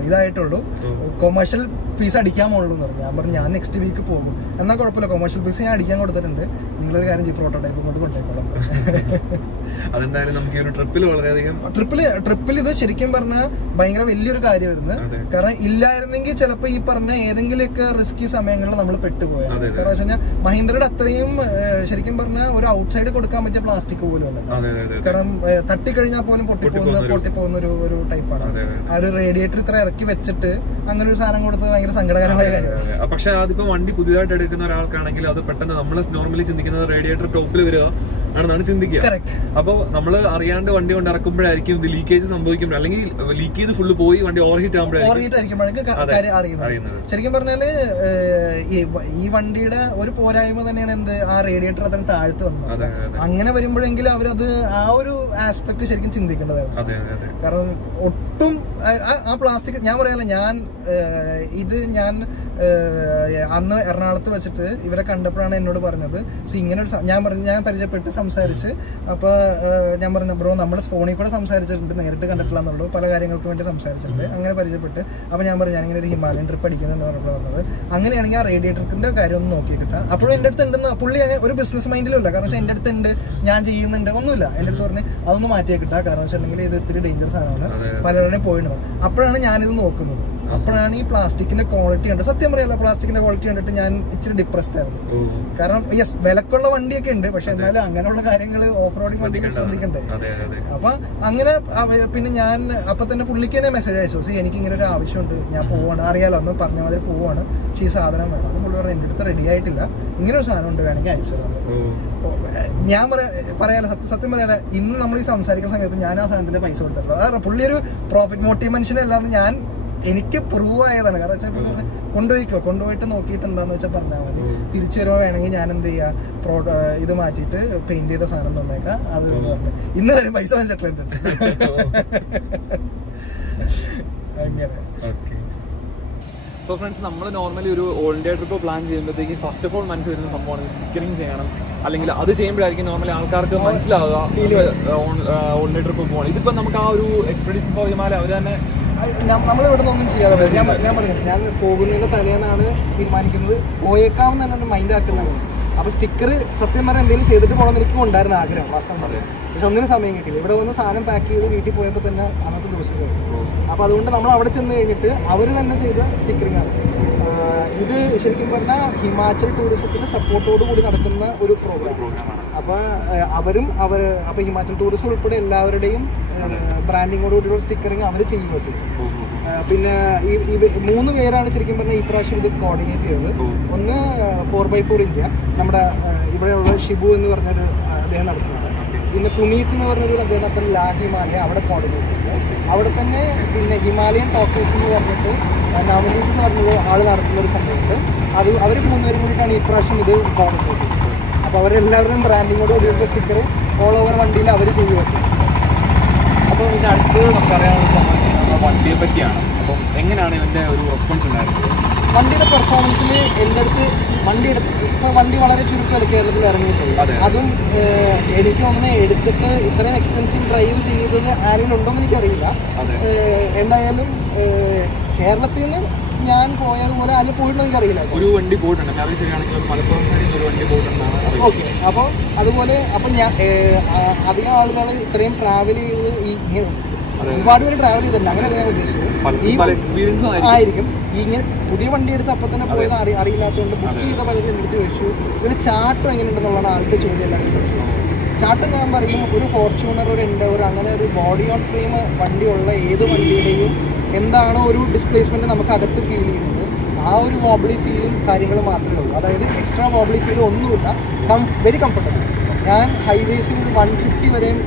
ഇതായിട്ടുള്ളൂ, കൊമേഴ്ഷ്യൽ പീസ് അടിക്കാൻ പോകുള്ളൂ എന്ന് പറഞ്ഞു. ഞാൻ പറഞ്ഞു ഞാൻ നെക്സ്റ്റ് വീക്ക് പോകും. എന്നാൽ കുഴപ്പമില്ല, കൊമേഴ്ഷ്യൽ പീസ് ഞാൻ അടിക്കാൻ കൊടുത്തിട്ടുണ്ട്, നിങ്ങളൊരു കാര്യം ചെയ്യും പ്രോട്ടോടൈപ്പ് കൊണ്ട് കൊണ്ടുപോയിക്കോളാം. അതെന്തായാലും നമുക്ക് ഈ ഒരു ട്രിപ്പിൽ ഇത് ശരിക്കും പറഞ്ഞാൽ ഭയങ്കര വലിയൊരു കാര്യമായിരുന്നു. കാരണം ഇല്ലായിരുന്നെങ്കിൽ ചിലപ്പോൾ ഈ പറഞ്ഞ ഏതെങ്കിലുമൊക്കെ റിസ്കി സമയങ്ങളിൽ നമ്മൾ പെട്ടുപോയത്. കാരണം വെച്ച് കഴിഞ്ഞാൽ മഹീന്ദ്രയുടെ അത്രയും ശരിക്കും പറഞ്ഞാൽ ഒരു ഔട്ട്സൈഡ് കൊടുക്കാൻ പറ്റിയ പ്ലാസ്റ്റിക് പോലും അല്ല. കാരണം തട്ടിക്കഴിഞ്ഞാൽ പോലും പൊട്ടിപ്പോകുന്ന ഒരു ടൈപ്പാണ്. ആ ഒരു റേഡിയേറ്റർ ഇത്ര ഇറക്കി വെച്ചിട്ട് അങ്ങനെ ഒരു സാധനം കൊടുത്തത് ഭയങ്കര സങ്കടകരമായ കാര്യം. പക്ഷെ അതിപ്പോ വണ്ടി പുതിയതായിട്ട് എടുക്കുന്ന ഒരാൾക്കാണെങ്കിൽ അത് പെട്ടെന്ന് നമ്മൾ നോർമലി ചിന്തിക്കുന്നത് റേഡിയേറ്റർ ടോപ്പിൽ വരിക ആണെന്നാണ് ചിന്തിക്കുക. അപ്പൊ നമ്മൾ അറിയാണ്ട് വണ്ടി കൊണ്ട് ഇറക്കുമ്പോഴായിരിക്കും ഇത് ലീക്കേജ് സംഭവിക്കുമ്പോൾ, അല്ലെങ്കിൽ ലീക്ക് ചെയ്ത് ഫുള്ള് പോയി വണ്ടി ഓവർ ഹീറ്റ് ആകുമ്പോഴായിരിക്കും. ശരിക്കും പറഞ്ഞാല് ഈ വണ്ടിയുടെ ഒരു പോരായ്മ തന്നെയാണ് എന്ത്, ആ റേഡിയേറ്റർ അതിന് താഴ്ത്ത് വന്നത്. അങ്ങനെ വരുമ്പോഴെങ്കിലും അവരത് ആ ഒരു ആസ്പെക്ട് ശരിക്കും ചിന്തിക്കേണ്ടതായിരുന്നു. കാരണം ഒട്ടും ആ പ്ലാസ്റ്റിക്, ഞാൻ പറയാല്ല, ഞാൻ അന്ന് എറണാകുളത്ത് വെച്ചിട്ട് ഇവരെ കണ്ടപ്പോഴാണ് എന്നോട് പറഞ്ഞത്, ഇങ്ങനെ ഒരു ഞാൻ പരിചയപ്പെട്ട് സംസാരിച്ച്. അപ്പൊ ഞാൻ പറഞ്ഞു, ബ്രോ നമ്മുടെ ഫോണിൽ കൂടെ സംസാരിച്ചിട്ടുണ്ട്, നേരിട്ട് കണ്ടിട്ടില്ല എന്നുള്ളൂ, പല കാര്യങ്ങൾക്ക് വേണ്ടി സംസാരിച്ചിട്ടുണ്ട്. അങ്ങനെ പരിചയപ്പെട്ട് അപ്പൊ ഞാൻ പറഞ്ഞു ഞാനിങ്ങനെ ഒരു ഹിമാലയൻ ട്രിപ്പ് അടിക്കുന്നുണ്ട് പറഞ്ഞത്. അങ്ങനെയാണെങ്കിൽ ആ റേഡിയേറ്ററിന്റെ കാര്യം ഒന്ന് നോക്കി കിട്ടാം. അപ്പോഴും എന്റെ അടുത്ത് ഉണ്ടെന്ന് പുള്ളി ഒരു ബിസിനസ് മൈൻഡിലും ഇല്ല. കാരണം വെച്ചാൽ എന്റെ അടുത്ത് ഉണ്ട്, ഞാൻ ചെയ്യുന്നുണ്ട്, ഒന്നുമില്ല. എന്റെ അടുത്ത് പറഞ്ഞ് അതൊന്ന് മാറ്റിയാൽ കിട്ടാം, കാരണം വെച്ചിട്ടുണ്ടെങ്കിൽ ഇത് ഇത്തിരി ഡേഞ്ചറസ് ആണ്, പലരുടെയും പോയിടുന്നത്. അപ്പോഴാണ് ഞാനിത് നോക്കുന്നത്. അപ്പോഴാണ് ഈ പ്ലാസ്റ്റിക്കിന്റെ ക്വാളിറ്റി കണ്ടത്. സത്യം പറയല്ല, പ്ലാസ്റ്റിക്കിന്റെ ക്വാളിറ്റി കണ്ടിട്ട് ഞാൻ ഇച്ചിരി ഡിപ്രസ്ഡ് ആയിരുന്നു. കാരണം യെസ് വിലക്കുള്ള വണ്ടിയൊക്കെ ഉണ്ട്, പക്ഷെ എന്നാലും അങ്ങനെയുള്ള കാര്യങ്ങൾ ഓഫ് റോഡിങ് വണ്ടികൾ ശ്രദ്ധിക്കണ്ടേ. അപ്പൊ അങ്ങനെ പിന്നെ ഞാൻ അപ്പൊ തന്നെ പുള്ളിക്ക് തന്നെ മെസ്സേജ് അയച്ചു, എനിക്ക് ഇങ്ങനെ ഒരു ആവശ്യമുണ്ട്, ഞാൻ പോവാണ്, അറിയാലോ ഒന്ന് പറഞ്ഞ മാതിരി പോവാണ്, പക്ഷേ ഈ സാധനം വേണം. അപ്പൊ പുള്ളി പറഞ്ഞു എന്റെ അടുത്ത് റെഡി ആയിട്ടില്ല, ഇങ്ങനെ ഒരു സാധനം ഉണ്ട്, വേണമെങ്കിൽ അയച്ചു തരാം. ഞാൻ പറയാല, സത്യം പറയാല, ഇന്ന് നമ്മൾ ഈ സംസാരിക്കുന്ന സമയത്ത് ഞാൻ ആ സാധനത്തിന്റെ പൈസ കൊടുത്തിട്ടുള്ളൂ. കാരണം പുള്ളി ഒരു പ്രോഫിറ്റ് മോട്ടീവ് മനുഷ്യനല്ലാന്ന് എനിക്ക് പ്രൂവ് ആയതാണ്. കാരണം വെച്ചാൽ പുള്ളി പറഞ്ഞു കൊണ്ടുപോയിട്ട് നോക്കിയിട്ട് എന്താന്ന് വെച്ചാൽ പറഞ്ഞാൽ മതി, തിരിച്ചു വരുമ്പോൾ വേണമെങ്കിൽ ഞാൻ എന്ത് ചെയ്യാ, ഇത് മാറ്റിയിട്ട് പെയിന്റ് ചെയ്ത സാധനം തന്നേക്കാം. അത് പറഞ്ഞു ഇന്ന് വരെ പൈസ വെച്ചിട്ടുണ്ട്. അങ്ങനെ. സോ ഫ്രണ്ട്സ്, നമ്മൾ നോർമലി ഒരു ഓൾ ഇന്ത്യ ട്രിപ്പ് പ്ലാൻ ചെയ്യുമ്പോഴത്തേക്ക് ഫസ്റ്റ് ഓഫ് ഓൾ മനസ്സിൽ വരുന്ന സംഭവമാണ് സ്റ്റിക്കറിങ് ചെയ്യണം, അല്ലെങ്കിൽ അത് ചെയ്യുമ്പോഴായിരിക്കും നോർമലി ആൾക്കാർക്ക് മനസ്സിലാവുക ഓൾ ഇന്ത്യ ട്രിപ്പ് പോകണം. ഇതിപ്പോൾ നമുക്ക് ആ ഒരു എക്സ്പെഡിഷൻ ഫോർ ഹിമാലയ അവർ തന്നെ നമ്മൾ ഇവിടെ നിന്നൊന്നും ചെയ്യാതെ, ഞാൻ പറഞ്ഞില്ല, ഞാൻ പോകുന്നതിന്റെ തലേന്നാണ് തീരുമാനിക്കുന്നത്, പോയേക്കാവും തന്നെ മൈൻഡ് ആക്കുന്നത്. അപ്പൊ സ്റ്റിക്കർ സത്യം പറഞ്ഞാൽ എന്തെങ്കിലും ചെയ്തിട്ട് പോകണമെന്ന് എനിക്കും ഉണ്ടായിരുന്ന ആഗ്രഹം, വാസ്തവം പറയാം. പക്ഷെ ഒന്നിനും സമയം കിട്ടിയില്ല. ഇവിടെ വന്ന് സാധനം പാക്ക് ചെയ്ത് വീട്ടിൽ പോയപ്പോൾ തന്നെ അന്നത്തെ ദിവസം കഴിഞ്ഞു. അപ്പൊ അതുകൊണ്ട് നമ്മൾ അവിടെ ചെന്ന് കഴിഞ്ഞിട്ട് അവർ തന്നെ ചെയ്ത സ്റ്റിക്കറിംഗ് ആണ് ഇത്. ശരിക്കും പറഞ്ഞാൽ ഹിമാചൽ ടൂറിസത്തിന്റെ സപ്പോർട്ടോട് കൂടി നടക്കുന്ന ഒരു പ്രോഗ്രാമാണ്. അപ്പൊ അപ്പൊ ഹിമാചൽ ടൂറിസം ഉൾപ്പെടെ എല്ലാവരുടെയും ബ്രാൻഡിങ്ങോട് കൂടിയുള്ള സ്റ്റിക്കറിങ് അവർ ചെയ്യുക ചെയ്യും. പിന്നെ ഈ 3 പേരാണ് ശരിക്കും പറഞ്ഞാൽ ഈ പ്രാവശ്യം ഇത് കോർഡിനേറ്റ് ചെയ്തത്. ഒന്ന് 4x4 ഇന്ത്യ, നമ്മുടെ ഇവിടെയുള്ള ഷിബു എന്ന് പറഞ്ഞൊരു അദ്ദേഹം നടത്തുന്നതാണ്. പിന്നെ പുനീത് എന്ന് പറഞ്ഞൊരു അദ്ദേഹം നടത്തുന്ന ലാ ഹിമാലയ, അവിടെ കോർഡിനേറ്റ് ചെയ്തത്. അവിടെ തന്നെ പിന്നെ ഹിമാലയൻ ടോക്കേഴ്സ് എന്ന് പറഞ്ഞിട്ട് നവനീത് എന്ന് പറഞ്ഞൊരു ആൾ നടത്തുന്ന ഒരു സംഭവമുണ്ട്. അവർ 3 പേരും കൂടിയിട്ടാണ് ഈ പ്രാവശ്യം ഇത് കോർഡിനേറ്റ് ചെയ്തത്. അപ്പോൾ അവരെല്ലാവരുടെയും ബ്രാൻഡിങ്ങോട് കൂടിയുള്ള സ്റ്റിക്കർ ഓൾ ഓവർ വണ്ടിയിൽ അവർ ചെയ്തു വെച്ചു. അപ്പോൾ ഇതിൻ്റെ അടുത്ത് നമുക്കറിയാവുന്ന വണ്ടിയെ പറ്റിയാണ്. അപ്പം എങ്ങനെയാണ് ഇതിൻ്റെ ഒരു റെസ്പോൺസ് ഉണ്ടായിരുന്നത്? വണ്ടിയുടെ പെർഫോമൻസിൽ എൻ്റെ അടുത്ത് ഇപ്പോൾ വണ്ടി വളരെ ചുരുക്കമല്ല കേരളത്തിൽ ഇറങ്ങിയിട്ടുള്ളൂ. അതും എനിക്ക് തോന്നുന്നത് എടുത്തിട്ട് ഇത്രയും എക്സ്റ്റെൻസീവ് ഡ്രൈവ് ചെയ്തത് ആരെങ്കിലും ഉണ്ടോയെന്ന് എനിക്കറിയില്ല. എന്തായാലും കേരളത്തിൽ നിന്ന് ഞാൻ പോയതുപോലെ അതിൽ പോയിട്ടുണ്ടോ എനിക്കറിയില്ല. ഒരു വണ്ടി പോയിട്ടുണ്ട്, അത് ശരിയാണെങ്കിൽ മലപ്പുറം സൈഡിൽ ഒരു വണ്ടി പോയിട്ടുണ്ടാണ്. ഓക്കെ. അപ്പോൾ അതുപോലെ ഞാൻ അധികം ആളുകൾ ഇത്രയും ട്രാവൽ ചെയ്ത് ഇങ്ങനെ ഒരുപാട് പേര് ട്രാവൽ ചെയ്തിട്ടുണ്ട്, അങ്ങനെയല്ല ഞാൻ ഉദ്ദേശിച്ചത്. ആയിരിക്കും ഇങ്ങനെ പുതിയ വണ്ടി എടുത്ത് അപ്പം തന്നെ പോയത് അറിയില്ലാത്തതുകൊണ്ട് ബുക്ക് ചെയ്ത പലരും എൻ്റെ അടുത്ത് ചോദിച്ചു ഇതിന് ചാട്ടം എങ്ങനെയുണ്ടെന്നുള്ളതാണ് ആദ്യത്തെ ചോദ്യം. എല്ലാവരും ചാട്ടം ഞാൻ പറയും, ഒരു ഫോർച്യൂണർ, ഒരു എൻഡവർ, അങ്ങനെ ഒരു ബോഡി ഓൺ ഫ്രെയിം വണ്ടിയുള്ള ഏത് വണ്ടിയുടെയും എന്താണോ ഒരു ഡിസ്പ്ലേസ്മെൻറ്റ് നമുക്ക് അകത്ത് ഫീൽ ചെയ്യുന്നത്, ആ ഒരു വോബ്ലി ഫീലും കാര്യങ്ങളും മാത്രമേ ഉള്ളൂ. അതായത് എക്സ്ട്രാ വോബ്ലി ഫീലും ഒന്നുമില്ല, വെരി കംഫർട്ടബിൾ. ഞാൻ ഹൈവേസിൽ 150 വരെയും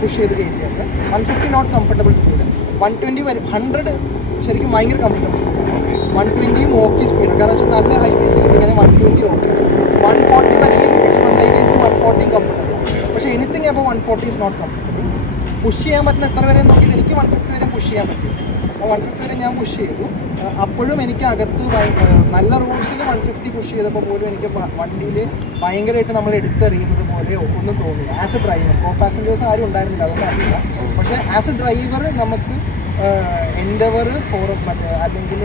പുഷ് ചെയ്ത് കയറ്റിയത്. 150 നോട്ട് കംഫർട്ടബിൾ സ്പീഡ്, 120 വരെ 100 ശരിക്കും ഭയങ്കര കംഫർട്ടബിൾ സ്പീഡ്. 120 ഓക്കെ സ്പീഡ്, കാരണം വെച്ചാൽ നല്ല ഹൈവേസിൽ കിട്ടിക്കഴിഞ്ഞാൽ 120 ഓക്കെ. 140 വരെയും എക്സ്പ്രസ് ഹൈവേസിൽ 140 കംഫർട്ടബിൾ. പക്ഷേ എനിത്തിങ് അപ്പോൾ 140 ഈസ് നോട്ട് കംഫർട്ടബിൾ. പുഷ് ചെയ്യാൻ പറ്റുന്ന എത്ര വരെ നോക്കിയിട്ട് എനിക്ക് 150 വരെ പുഷ് ചെയ്യാൻ പറ്റും. അപ്പോൾ 150 വരെ ഞാൻ പുഷ് ചെയ്തു. അപ്പോഴും എനിക്ക് അകത്ത് നല്ല റൂൾസിൽ 150 പുഷ് ചെയ്തപ്പോൾ പോലും എനിക്ക് വണ്ടിയിൽ ഭയങ്കരമായിട്ട് നമ്മൾ എടുത്തെറിയുന്നത് പോലെയോ ഒന്നും തോന്നില്ല. As A driver, co passengers ആരും ഉണ്ടായിരുന്നില്ല, അതൊന്നും അറിയില്ല. പക്ഷേ ആസ് എ ഡ്രൈവർ നമുക്ക് എൻഡവർ അല്ലെങ്കിൽ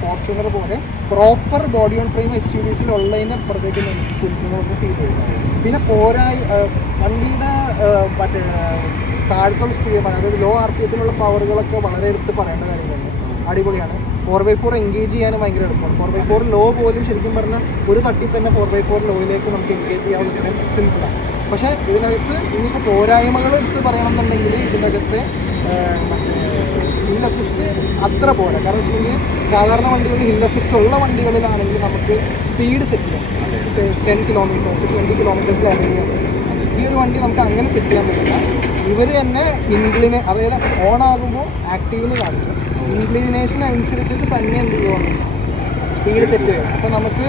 ഫോർച്യൂണർ പോലെ proper body on frame SUVs ഉള്ളതിൻ്റെ അപ്പുറത്തേക്ക് നമുക്ക് ഫീൽ ചെയ്യും. പിന്നെ വണ്ടിയുടെ താഴത്തുള്ള സ്പീഡ്, അതായത് ലോ RPM പവറുകളൊക്കെ വളരെ എടുത്ത് പറയേണ്ട കാര്യം തന്നെ. അടിപൊളിയാണ്. 4x4 എൻഗേജ് ചെയ്യാൻ ഭയങ്കര എളുപ്പമാണ്. 4x4 ലോ പോലും ശരിക്കും പറഞ്ഞാൽ ഒരു തട്ടി തന്നെ 4x4 ലോയിലേക്ക് നമുക്ക് എൻഗേജ് ചെയ്യാവുന്ന സിമ്പിളാണ്. പക്ഷേ ഇതിനകത്ത് ഇനിയിപ്പോൾ പോരായ്മകൾ എടുത്ത് പറയണമെന്നുണ്ടെങ്കിൽ ഇതിനകത്ത് ഹിൽ അസിസ്റ്റ് അത്ര പോരാ. കാരണം വെച്ചിട്ടുണ്ടെങ്കിൽ സാധാരണ വണ്ടികളിൽ ഹിൽ അസിസ്റ്റ് ഉള്ള വണ്ടികളിലാണെങ്കിൽ നമുക്ക് സ്പീഡ് സെറ്റ് ചെയ്യാം. 10 കിലോമീറ്റേഴ്സ് 20 കിലോമീറ്റേഴ്സിൽ അലൈൻ ചെയ്യാൻ പറ്റും. ഈ ഒരു വണ്ടി നമുക്ക് അങ്ങനെ സെറ്റ് ചെയ്യാൻ പറ്റില്ല. ഇവർ തന്നെ അതായത് ഓൺ ആകുമ്പോൾ ആക്റ്റീവിന് കാണിക്കും. ഇൻക്ലിനേഷനനുസരിച്ചിട്ട് തന്നെ എന്ത് ചെയ്യുവാണ് സ്പീഡ് സെറ്റ് ചെയ്യണം. അപ്പോൾ നമുക്ക്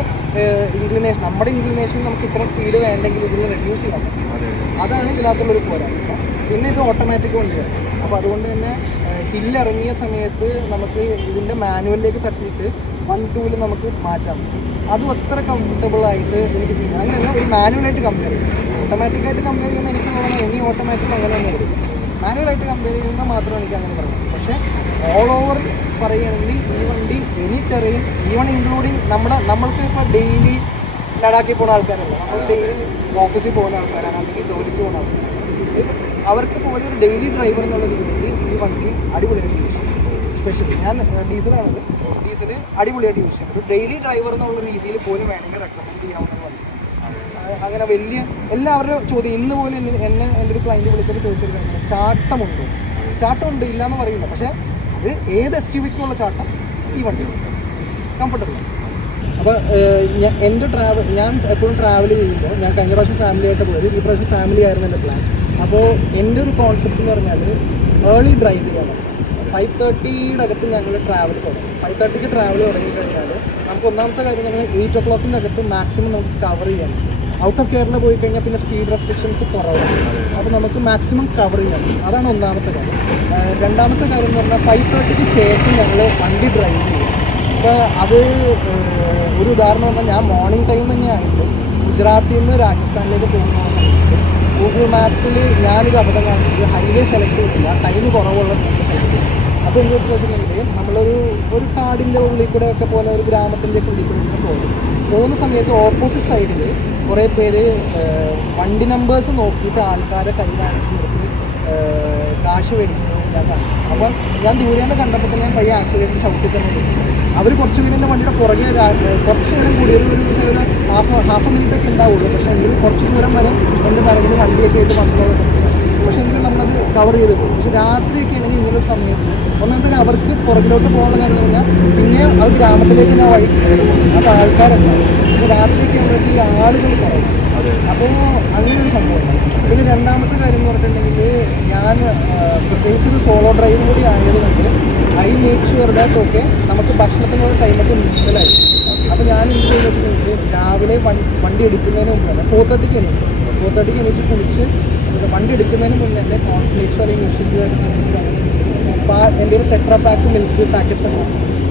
നമ്മുടെ ഇൻക്ലിനേഷൻ നമുക്ക് ഇത്ര സ്പീഡ് വേണ്ടെങ്കിൽ ഇതിൽ റെഡ്യൂസ് ചെയ്യാൻ പറ്റും. അതാണ് ഇതിനകത്തുള്ളൊരു പോരായ്മ. പിന്നെ ഇത് ഓട്ടോമാറ്റിക് വണ്ടിയാണ്. അപ്പോൾ അതുകൊണ്ട് തന്നെ ഹില്ലിറങ്ങിയ സമയത്ത് നമുക്ക് ഇതിൻ്റെ മാനുവലിലേക്ക് തട്ടിയിട്ട് 1-2 നമുക്ക് മാറ്റാൻ പറ്റും. അതും അത്ര കംഫർട്ടബിൾ ആയിട്ട് എനിക്ക് ഫീൽ. അങ്ങനെയല്ല, ഒരു മാനുവലായിട്ട് കമ്പയർ ചെയ്യും. ഓട്ടോമാറ്റിക്കായിട്ട് കമ്പയർ ചെയ്യുമ്പോൾ എനിക്ക് തോന്നുന്നത് എനി ഓട്ടോമാറ്റിക് അങ്ങനെ തന്നെ ആയിരിക്കും. മാനുവലായിട്ട് കമ്പയർ ചെയ്യുമ്പോൾ മാത്രമേ എനിക്ക് അങ്ങനെ പറയാം. പക്ഷേ ഓൾ ഓവർ പറയുകയാണെങ്കിൽ ഈ വണ്ടി എനി ടെറൈൻ, ഈവൺ ഇൻക്ലൂഡിങ് നമ്മൾക്ക് ഇപ്പോൾ ഡെയിലി ലഡാക്കിൽ പോകുന്ന ആൾക്കാരല്ല, നമ്മൾ ഡെയിലി ഓഫീസിൽ പോകുന്ന ആൾക്കാരാണ്, അല്ലെങ്കിൽ ജോലിക്ക് പോകുന്ന ആൾക്കാരാണ്. അവർക്ക് പോലെ ഒരു ഡെയിലി ഡ്രൈവർ എന്നുള്ള രീതിയിൽ ഈ വണ്ടി അടിപൊളിയായിട്ട് യൂസ് ചെയ്യും. സ്പെഷ്യലി ഞാൻ ഡീസൽ അടിപൊളിയായിട്ട് യൂസ് ചെയ്യും. ഒരു ഡെയിലി ഡ്രൈവർ എന്നുള്ള രീതിയിൽ പോലും വേണമെങ്കിൽ റെക്കമെൻഡ് ചെയ്യാവുന്ന വണ്ടി. അങ്ങനെ വലിയ എല്ലാവരുടെ ചോദ്യം ഇന്ന് പോലും എൻ്റെ ഒരു ക്ലൈൻറ്റ് വിളിച്ചിട്ട് ചോദിച്ചിരുന്നത് ചാട്ടമുണ്ടോ? ചാട്ടമുണ്ട്, ഇല്ലയെന്ന് പറയില്ല. പക്ഷേ അത് ഏത് SUV-ക്കുള്ള ചാട്ടം ഈ വണ്ടി കംഫർട്ടബിൾ. അപ്പോൾ ഞാൻ എപ്പോഴും ട്രാവൽ ചെയ്യുമ്പോൾ, ഞാൻ കഴിഞ്ഞ പ്രാവശ്യം ഫാമിലി ആയിട്ട് പോയത്, ഈ പ്രാവശ്യം ഫാമിലി ആയിരുന്നു എൻ്റെ പ്ലാൻ. അപ്പോൾ എൻ്റെ ഒരു കോൺസെപ്റ്റ് എന്ന് പറഞ്ഞാൽ ഏർലി ഡ്രൈവ് ചെയ്യാൻ പറ്റും. 5:30 അകത്ത് ഞങ്ങൾ ട്രാവൽ തുടങ്ങും. 5:30 ട്രാവൽ തുടങ്ങിക്കഴിഞ്ഞാൽ നമുക്ക് ഒന്നാമത്തെ കാര്യം നമ്മൾ 8 o'clock അകത്ത് മാക്സിമം നമുക്ക് കവർ ചെയ്യാൻ പറ്റും. ഔട്ട് ഓഫ് കേരള പോയി കഴിഞ്ഞാൽ പിന്നെ സ്പീഡ് റെസ്ട്രിക്ഷൻസ് കുറവാണ്. അപ്പോൾ നമുക്ക് മാക്സിമം കവർ ചെയ്യാൻ പറ്റും. അതാണ് ഒന്നാമത്തെ കാര്യം. രണ്ടാമത്തെ കാര്യം എന്ന് പറഞ്ഞാൽ 5:30 ശേഷം ഞങ്ങൾ വണ്ടി ഡ്രൈവ് ചെയ്യും. അപ്പോൾ അത് ഒരു ഉദാഹരണം പറഞ്ഞാൽ ഞാൻ മോർണിംഗ് ടൈം തന്നെയായിട്ട് ഗുജറാത്തിൽ നിന്ന് രാജസ്ഥാനിലേക്ക് പോകുന്ന സമയത്ത് ഗൂഗിൾ മാപ്പിൽ ഞാനൊരു അബദ്ധം കാണിച്ചത് ഹൈവേ സെലക്ട് ചെയ്തില്ല, ടൈം കുറവുള്ള സെലക്ട് ചെയ്തു. അപ്പോൾ എന്ത് വെച്ചിട്ടുണ്ടെങ്കിൽ നമ്മളൊരു കാടിൻ്റെ ഉള്ളിൽ കൂടെ ഒക്കെ പോലെ ഒരു ഗ്രാമത്തിൻ്റെ ഉള്ളിൽ കൂടെ പോകുന്ന സമയത്ത് ഓപ്പോസിറ്റ് സൈഡിൽ കുറേ പേര് വണ്ടി നമ്പേഴ്സ് നോക്കിയിട്ട് ആൾക്കാരെ കൈ കാണിച്ച് നിർത്തി കാശ് മേടിക്കുന്നത് ഞാൻ കാണും. അപ്പോൾ ഞാൻ ദൂരെ നിന്ന് കണ്ടപ്പോൾ തന്നെ ഞാൻ പയ്യെ ആക്സിഡൻറ്റ് ചവിട്ടി തന്നെ കിട്ടും. അവർ കുറച്ച് പേര് എൻ്റെ വണ്ടിയുടെ പുറകെ കുറച്ച് നേരം കൂടി ഒരു ഹാഫ് മിനിറ്റ് ഒക്കെ ഉണ്ടാവുള്ളൂ. പക്ഷേ എങ്കിലും കുറച്ച് ദൂരം വരെ എൻ്റെ പിറകിൽ വണ്ടിയൊക്കെ ആയിട്ട് വന്നിട്ടുള്ള സമയത്ത് പക്ഷേ എങ്കിലും നമ്മളത് കവർ ചെയ്ത് പോകും. പക്ഷേ രാത്രിയൊക്കെ ആണെങ്കിൽ ഇങ്ങനൊരു സമയത്ത് ഒന്നാമത്തെ അവർക്ക് പുറകിലോട്ട് പോകണമെന്ന് കാര്യം പറഞ്ഞാൽ പിന്നെ അത് ഗ്രാമത്തിലേക്ക് ഞാൻ വഴി അപ്പോൾ ആൾക്കാരുണ്ടാവും. അപ്പോൾ രാത്രിയൊക്കെ ആകുമ്പോഴേക്ക് ഈ ആളുകൾ കുറയും. അപ്പോൾ അങ്ങനെയൊരു സംഭവം. പിന്നെ രണ്ടാമത്തെ കാര്യം എന്ന് പറഞ്ഞിട്ടുണ്ടെങ്കിൽ ഞാൻ പ്രത്യേകിച്ച് ഒരു സോളോ ഡ്രൈവും കൂടി ആയതുകൊണ്ട് I make sure that okay നമുക്ക് ഭക്ഷണത്തിനുള്ള ടൈമൊക്കെ മിനിമലായിരിക്കും. അപ്പോൾ ഞാൻ എന്ത് ചെയ്ത് വെച്ചിട്ടുണ്ടെങ്കിൽ രാവിലെ വണ്ടി എടുക്കുന്നതിന് മുമ്പ് തന്നെ 4:30 എണീച്ച് കുളിച്ച് വണ്ടി എടുക്കുന്നതിന് മുന്നേ എൻ്റെ കോൺഫ്ലേക്സ് അല്ലെങ്കിൽ മുഷിക്കായിട്ട് എൻ്റെ ഒരു ടെട്രാ പാക്ക് മിൽക്ക് പാക്കറ്റ്സ് ഒക്കെ.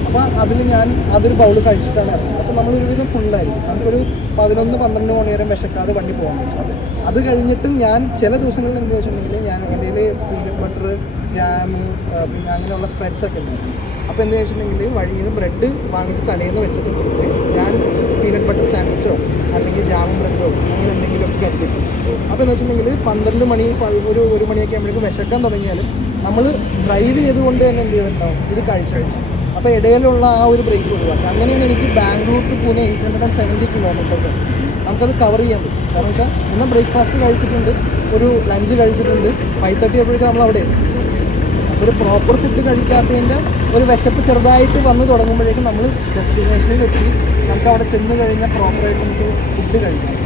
അപ്പോൾ അതിൽ ഞാൻ അതൊരു ബൗൾ കഴിച്ചിട്ടാണ് ഇറങ്ങുന്നത്. അപ്പോൾ നമ്മളൊരുവിധം ഫുള്ളായിരിക്കും. നമുക്കൊരു 11-12 മണി വരെ വിശക്കാതെ വണ്ടി പോകാൻ പറ്റും. അത് കഴിഞ്ഞിട്ടും ഞാൻ ചില ദിവസങ്ങളിൽ എന്താ വെച്ചിട്ടുണ്ടെങ്കിൽ ഞാൻ എൻ്റെ കയ്യിൽ പീനട്ട് ബട്ടർ, ജാം, പിന്നെ അങ്ങനെയുള്ള സ്പ്രെഡ്സ് ഒക്കെ ഉണ്ട്. അപ്പോൾ എന്താ വെച്ചിട്ടുണ്ടെങ്കിൽ വഴിയിൽ നിന്ന് ബ്രെഡ് വാങ്ങിച്ച് തലേന്ന് വെച്ചിട്ടുണ്ടെങ്കിൽ ഞാൻ പീനട്ട് ബട്ടർ സാൻഡ്വിച്ചോ അല്ലെങ്കിൽ ജാമും ബ്രെഡോ അങ്ങനെ എന്തെങ്കിലുമൊക്കെ കരുതിക്കും. അപ്പോൾ എന്താ വെച്ചിട്ടുണ്ടെങ്കിൽ 12 മണി 1 മണിയൊക്കെ ആകുമ്പോഴേക്കും വിശക്കാൻ തുടങ്ങിയാലും നമ്മൾ ഡ്രൈവ് ചെയ്തുകൊണ്ട് തന്നെ എന്ത് ചെയ്തിട്ടുണ്ടാവും ഇത് കഴിച്ചു. അപ്പോൾ ഇടയിലുള്ള ആ ഒരു ബ്രേക്ക് ഒഴിവാക്കുക. അങ്ങനെയാണ് എനിക്ക് ബാംഗ്ലൂർ ടു പൂനെ 870 കിലോമീറ്റേഴ്സ് നമുക്കത് കവർ ചെയ്യാൻ പറ്റും. കാരണം വെച്ചാൽ ഇന്ന് ബ്രേക്ക്ഫാസ്റ്റ് കഴിച്ചിട്ടുണ്ട്, ഒരു ലഞ്ച് കഴിച്ചിട്ടുണ്ട്, 5:30 ആകുമ്പോഴേക്കും നമ്മൾ അവിടെ അപ്പോൾ ഒരു പ്രോപ്പർ ഫുഡ് കഴിക്കാത്തതിൻ്റെ ഒരു വിശപ്പ് ചെറുതായിട്ട് വന്ന് തുടങ്ങുമ്പോഴേക്കും നമ്മൾ ഡെസ്റ്റിനേഷനിലെത്തി നമുക്ക് അവിടെ ചെന്ന് കഴിഞ്ഞാൽ പ്രോപ്പറായിട്ട് നമുക്ക് ഫുഡ് കഴിക്കാം.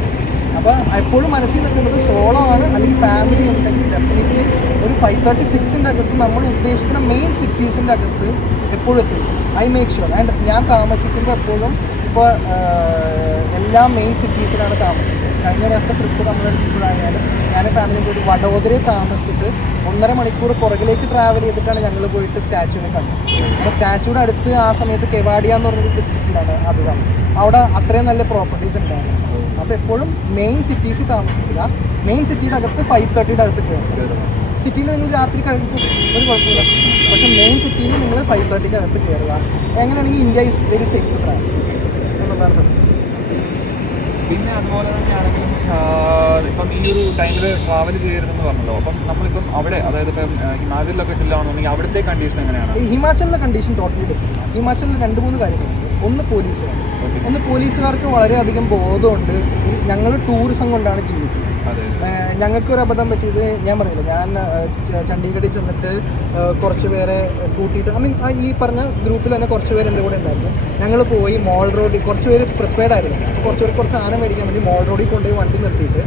അപ്പോൾ എപ്പോഴും മനസ്സിൽ വെക്കുന്നത് സോളോ ആണ് അല്ലെങ്കിൽ ഫാമിലി ഉണ്ടെങ്കിൽ ഡെഫിനറ്റ്ലി ഒരു 5:36 അകത്ത് നമ്മൾ ഉദ്ദേശിക്കുന്ന മെയിൻ സിറ്റീസിൻ്റെ അകത്ത് എപ്പോഴും എത്തും. I make sure. ആൻഡ് ഞാൻ താമസിക്കുമ്പോൾ എപ്പോഴും ഇപ്പോൾ എല്ലാ മെയിൻ സിറ്റീസിലാണ് താമസിക്കുന്നത്. കഴിഞ്ഞ പ്രാവശ്യത്തെ ട്രിപ്പ് നമ്മളെടുത്തപ്പോഴായാലും ഞാൻ ഫാമിലി പോയിട്ട് വഡോദരയിൽ താമസിച്ചിട്ട് 1.5 മണിക്കൂർ പുറകിലേക്ക് ട്രാവൽ ചെയ്തിട്ടാണ് ഞങ്ങൾ പോയിട്ട് സ്റ്റാച്യൂവിനെ കണ്ടത്. അപ്പോൾ സ്റ്റാച്യൂടെ അടുത്ത് ആ സമയത്ത് കെവാഡിയ എന്ന് പറഞ്ഞൊരു ഡിസ്ട്രിക്റ്റിലാണ് അത് കാണുന്നത്. അവിടെ അത്രയും നല്ല പ്രോപ്പർട്ടീസ് ഉണ്ടായിരുന്നു. അപ്പോൾ എപ്പോഴും മെയിൻ സിറ്റീസിൽ താമസിക്കുക. മെയിൻ സിറ്റിയുടെ അകത്ത് 5:30 അകത്ത് കയറുക. സിറ്റിയിൽ നിങ്ങൾ രാത്രി കഴിഞ്ഞിട്ട് ഒരു കുഴപ്പമില്ല. പക്ഷേ മെയിൻ സിറ്റിയിൽ നിങ്ങൾ 5:30 അകത്ത് കയറുക. എങ്ങനെയാണെങ്കിൽ India is very safe to travel എന്നുള്ളതാണ് സത്യം. പിന്നെ അതുപോലെ തന്നെയാണെങ്കിലും ഇപ്പം ഈ ഒരു ടൈമിൽ ട്രാവൽ ചെയ്യരുതെന്ന് പറഞ്ഞല്ലോ. അപ്പം നമ്മളിപ്പം അവിടെ അതായത് ഇപ്പം ഹിമാചലിലൊക്കെ ചെല്ലുകയാണെന്നുണ്ടെങ്കിൽ അവിടുത്തെ കണ്ടീഷൻ എങ്ങനെയാണ്? ഈ ഹിമാചലിലെ കണ്ടീഷൻ ടോട്ടലി ഡിഫറെൻ്റ് ആണ്. ഹിമാചലിൽ 2-3 കാര്യങ്ങളുണ്ട്. ഒന്ന് പോലീസുകാർക്ക് വളരെയധികം ബോധമുണ്ട്. ഞങ്ങൾ ടൂറിസം കൊണ്ടാണ് ജീവിക്കുന്നത്. ഞങ്ങൾക്കൊരു അബദ്ധം പറ്റിയത് ഞാൻ പറഞ്ഞില്ല, ഞാൻ ചണ്ഡീഗഡിൽ ചെന്നിട്ട് കുറച്ച് പേരെ കൂട്ടിയിട്ട് ഈ പറഞ്ഞ ഗ്രൂപ്പിൽ തന്നെ കുറച്ച് പേര് എൻ്റെ കൂടെ ഉണ്ടായിരുന്നു. ഞങ്ങൾ പോയി മോൾ റോഡിൽ കുറച്ച് പേര് പ്രിപ്പയർഡ് ആയിരുന്നു. അപ്പോൾ കുറച്ച് സാധനം മേടിക്കാൻ വേണ്ടി മോൾ റോഡിൽ കൊണ്ടുപോയി വണ്ടി നിർത്തിയിട്ട്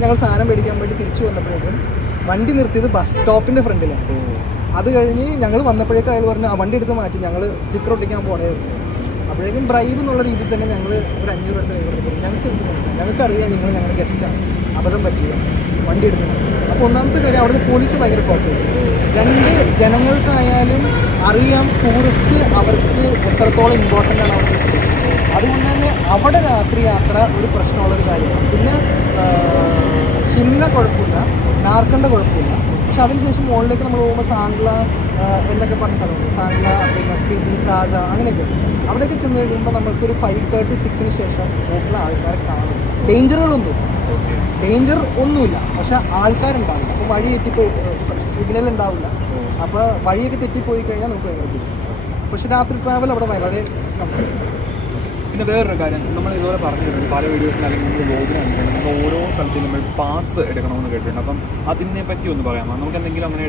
ഞങ്ങൾ സാധനം മേടിക്കാൻ വേണ്ടി തിരിച്ചു വന്നപ്പോഴേക്കും വണ്ടി നിർത്തിയത് ബസ് സ്റ്റോപ്പിൻ്റെ ഫ്രണ്ടിലാണ്. അത് കഴിഞ്ഞ് ഞങ്ങൾ വന്നപ്പോഴേക്കും അയാൾ പറഞ്ഞു ആ വണ്ടി എടുത്ത് മാറ്റി, ഞങ്ങൾ സ്റ്റിക്കർ ഒട്ടിക്കാൻ പോണേ. അപ്പോഴേക്കും ബ്രൈബ് എന്നുള്ള രീതിയിൽ തന്നെ ഞങ്ങൾ ഒരു 500 രൂപ കൊടുക്കും. ഞങ്ങൾക്കറിയാം നിങ്ങൾ ഞങ്ങളുടെ ഗസ്റ്റാണ്, അബദ്ധം പറ്റില്ല, വണ്ടി എടുക്കുന്നത്. അപ്പോൾ ഒന്നാമത്തെ കാര്യം അവിടുത്തെ പോലീസ് ഭയങ്കര കോപ്പറേറ്റ്. 2 ജനങ്ങൾക്കായാലും അറിയാം ടൂറിസ്റ്റ് അവർക്ക് എത്രത്തോളം ഇമ്പോർട്ടൻ്റ് ആണ് അവർക്ക്. അതുകൊണ്ട് തന്നെ അവിടെ രാത്രി യാത്ര ഒരു പ്രശ്നമുള്ളൊരു കാര്യമാണ്. പിന്നെ ഷിംല കുഴപ്പമില്ല, നാർക്കണ്ട കുഴപ്പമില്ല. പക്ഷെ അതിനുശേഷം മുകളിലേക്ക് നമ്മൾ പോകുമ്പോൾ സാംഗ്ല എന്നൊക്കെ പറഞ്ഞ സ്ഥലമുണ്ട്. സാംഗ്ല, പിന്നെ സ്പീതി, കാജ, അങ്ങനെയൊക്കെ. അവിടെയൊക്കെ ചെന്ന് കഴിയുമ്പോൾ നമുക്കൊരു 5:36 ശേഷം നോക്കുന്ന ആൾക്കാരെ കാണും. ഡേഞ്ചർ ഒന്നുമില്ല, പക്ഷെ ആൾക്കാരുണ്ടാവില്ല. അപ്പോൾ വഴി തെറ്റിപ്പോയി, സിഗ്നൽ ഉണ്ടാവില്ല. അപ്പോൾ വഴിയൊക്കെ തെറ്റിപ്പോയി കഴിഞ്ഞാൽ നമുക്ക് ഭയങ്കര ബുദ്ധിമുട്ട്. പക്ഷെ രാത്രി ട്രാവൽ അവിടെ വളരെ കംഫർട്ടബിൾ. പിന്നെ വേറൊരു കാര്യം നമ്മൾ ഇതുപോലെ പറഞ്ഞിട്ടുണ്ട് പല വീഡിയോസിൽ അല്ലെങ്കിൽ നമ്മൾ വ്ലോഗിൽ കണ്ടിട്ടുണ്ട്, നമ്മൾ ഓരോ സ്ഥലത്തും നമ്മൾ പാസ് എടുക്കണമെന്ന് കേട്ടിട്ടുണ്ട്. അപ്പം അതിനെ പറ്റി ഒന്ന് പറയാമോ? നമുക്ക് എന്തെങ്കിലും അങ്ങനെ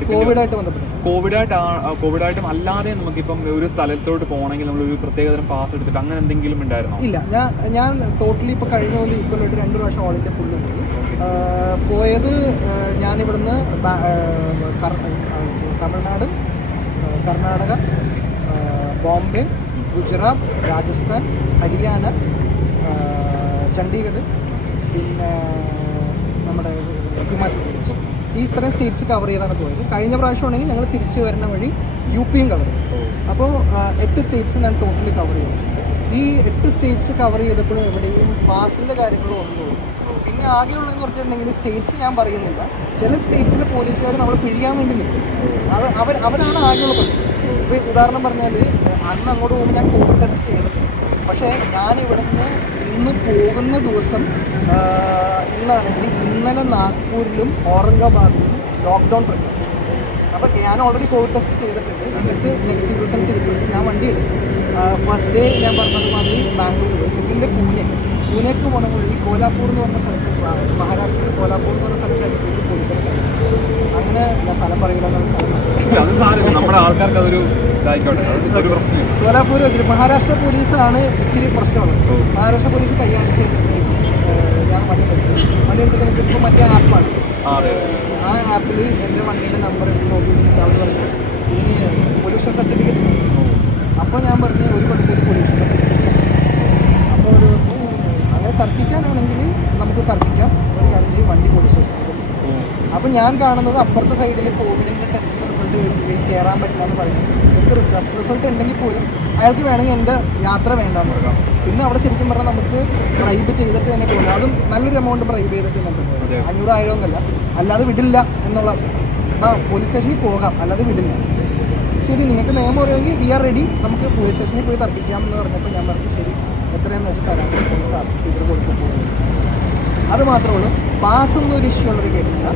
കോവിഡായിട്ടും അല്ലാതെ നമുക്കിപ്പം ഒരു സ്ഥലത്തോട്ട് പോകണമെങ്കിൽ നമ്മളൊരു പ്രത്യേകതരം പാസ് എടുത്തിട്ട് അങ്ങനെ എന്തെങ്കിലും ഉണ്ടായിരുന്നോ? ഇല്ല, ഞാൻ ടോട്ടലി ഇപ്പോൾ കഴിഞ്ഞ പോലെ ഈക്വലായിട്ട് 2 പ്രാവശ്യം ഓൾ ഇന്ത്യ ഫുള്ള് പോയത്. ഞാനിവിടുന്ന് തമിഴ്നാട്, കർണാടക, ബോംബെ, ഗുജറാത്ത്, രാജസ്ഥാൻ, ഹരിയാന, ചണ്ഡീഗഡ്, പിന്നെ നമ്മുടെ ഹിമാചൽ പ്രദേശ്, ഈ ഇത്രയും സ്റ്റേറ്റ്സ് കവർ ചെയ്താണ് പോയത്. കഴിഞ്ഞ പ്രാവശ്യം ആണെങ്കിൽ ഞങ്ങൾ തിരിച്ചു വരുന്ന വഴി യുപിയും കവർ ചെയ്തു. അപ്പോൾ 8 സ്റ്റേറ്റ്സ് ഞാൻ ടോട്ടലി കവർ ചെയ്തു. ഈ 8 സ്റ്റേറ്റ്സ് കവർ ചെയ്തപ്പോഴും എവിടെയും പാസിൻ്റെ കാര്യങ്ങളും ഒന്നുമില്ല. പിന്നെ ആകെയുള്ളതെന്ന് പറഞ്ഞിട്ടുണ്ടെങ്കിൽ സ്റ്റേറ്റ്സ് ഞാൻ പറയുന്നില്ല, ചില സ്റ്റേറ്റ്സിലെ പോലീസുകാർ നമ്മൾ പിഴിയാൻ വേണ്ടി നിൽക്കും. അവരാണ് ആകെയുള്ള പ്രശ്നം. ഇപ്പോൾ ഉദാഹരണം പറഞ്ഞാൽ അന്ന് അങ്ങോട്ട് പോകുമ്പോൾ ഞാൻ കോവിഡ് ടെസ്റ്റ് ചെയ്തിട്ടുണ്ട്. പക്ഷേ ഞാനിവിടുന്ന് ഇന്ന് പോകുന്ന ദിവസം ഇന്നാണെങ്കിൽ ഇന്നലെ നാഗ്പൂരിലും ഔറംഗാബാദിലും ലോക്ക്ഡൗൺ പ്രഖ്യാപിച്ചു. അപ്പോൾ ഞാൻ ഓൾറെഡി കോവിഡ് ടെസ്റ്റ് ചെയ്തിട്ടുണ്ട്. എന്നിട്ട് നെഗറ്റീവ് റിസൾട്ട് കിട്ടിയിട്ട് ഞാൻ വണ്ടി എടുത്തു. ഫസ്റ്റ് ഡേ ഞാൻ പറഞ്ഞതുമാതിരി ബാംഗ്ലൂർ പോയി, സെക്കൻഡ് ഡേ പൂനെക്ക് പോകണ വഴി കോലാപ്പൂർ എന്ന് പറഞ്ഞ സ്ഥലത്ത്, മഹാരാഷ്ട്രയിൽ കോലാപ്പൂർ എന്ന് പറഞ്ഞ സ്ഥലത്ത് അടുത്തേക്ക് പോലീസൊക്കെ. അങ്ങനെ ഞാൻ സ്ഥലം പറയില്ല എന്നുള്ള സ്ഥലം നമ്മുടെ ആൾക്കാർക്ക് അതൊരു കോലാപ്പൂർ വെച്ചിട്ട് മഹാരാഷ്ട്ര പോലീസാണ് ഇച്ചിരി പ്രശ്നമുള്ളത്. മഹാരാഷ്ട്ര പോലീസ് കൈകാണിച്ച് ഞാൻ വണ്ടി എടുത്തിട്ട് ഇപ്പോൾ മറ്റേ ആപ്പാണ്. ആ ആപ്പിൽ എൻ്റെ വണ്ടിയുടെ നമ്പർ എടുത്ത് നോക്കി അവർ പറഞ്ഞു ഇതിന് പൊല്യൂഷൻ സർട്ടിഫിക്കറ്റ്. അപ്പോൾ ഞാൻ പറഞ്ഞു ഒരു കൊല്ലത്തേക്ക് പൊല്യൂഷൻ സർട്ടിഫിക്കറ്റ്. അപ്പോൾ അങ്ങനെ തർക്കിക്കാനാണെങ്കിൽ നമുക്ക് തർക്കിക്കാം. ഒരു കാര്യം ചെയ്യും, വണ്ടി പൊല്യൂഷൻ സർട്ടിഫിക്കറ്റ്. അപ്പോൾ ഞാൻ കാണുന്നത് അപ്പുറത്തെ സൈഡിൽ കോവിഡിൻ്റെ ടെസ്റ്റിൻ്റെ റിസൾട്ട് കയറാൻ പറ്റില്ല എന്ന് പറയുന്നത്. റിസൾട്ട് ഉണ്ടെങ്കിൽ പോലും അയാൾക്ക് വേണമെങ്കിൽ എൻ്റെ യാത്ര വേണ്ടാന്ന് പറയാം. പിന്നെ അവിടെ ശരിക്കും പറഞ്ഞാൽ നമുക്ക് ബ്രൈബ് ചെയ്തിട്ട് തന്നെ പോകും. അതും നല്ലൊരു എമൗണ്ട് ബ്രൈബ് ചെയ്തിട്ട് നമുക്ക് 500,000 എന്നല്ല, അല്ലാതെ വിടില്ല എന്നുള്ള. പോലീസ് സ്റ്റേഷനിൽ പോകാം, അല്ലാതെ വിടില്ല. ശരി, നിങ്ങൾക്ക് നിയമം അറിയാമെങ്കിൽ വി ആർ റെഡി, നമുക്ക് പോലീസ് സ്റ്റേഷനിൽ പോയി തർപ്പിക്കാം എന്ന് പറഞ്ഞപ്പോൾ ഞാൻ പറഞ്ഞു ശരി എത്രയാണെന്ന് വെച്ച് തരാം, സ്പീക്കർ കൊടുത്ത് പോകും. അത് മാത്രമേ ഉള്ളൂ. പാസ് ഒന്നും ഒരു ഇഷ്യൂ ഉള്ളൊരു കേസില്ല.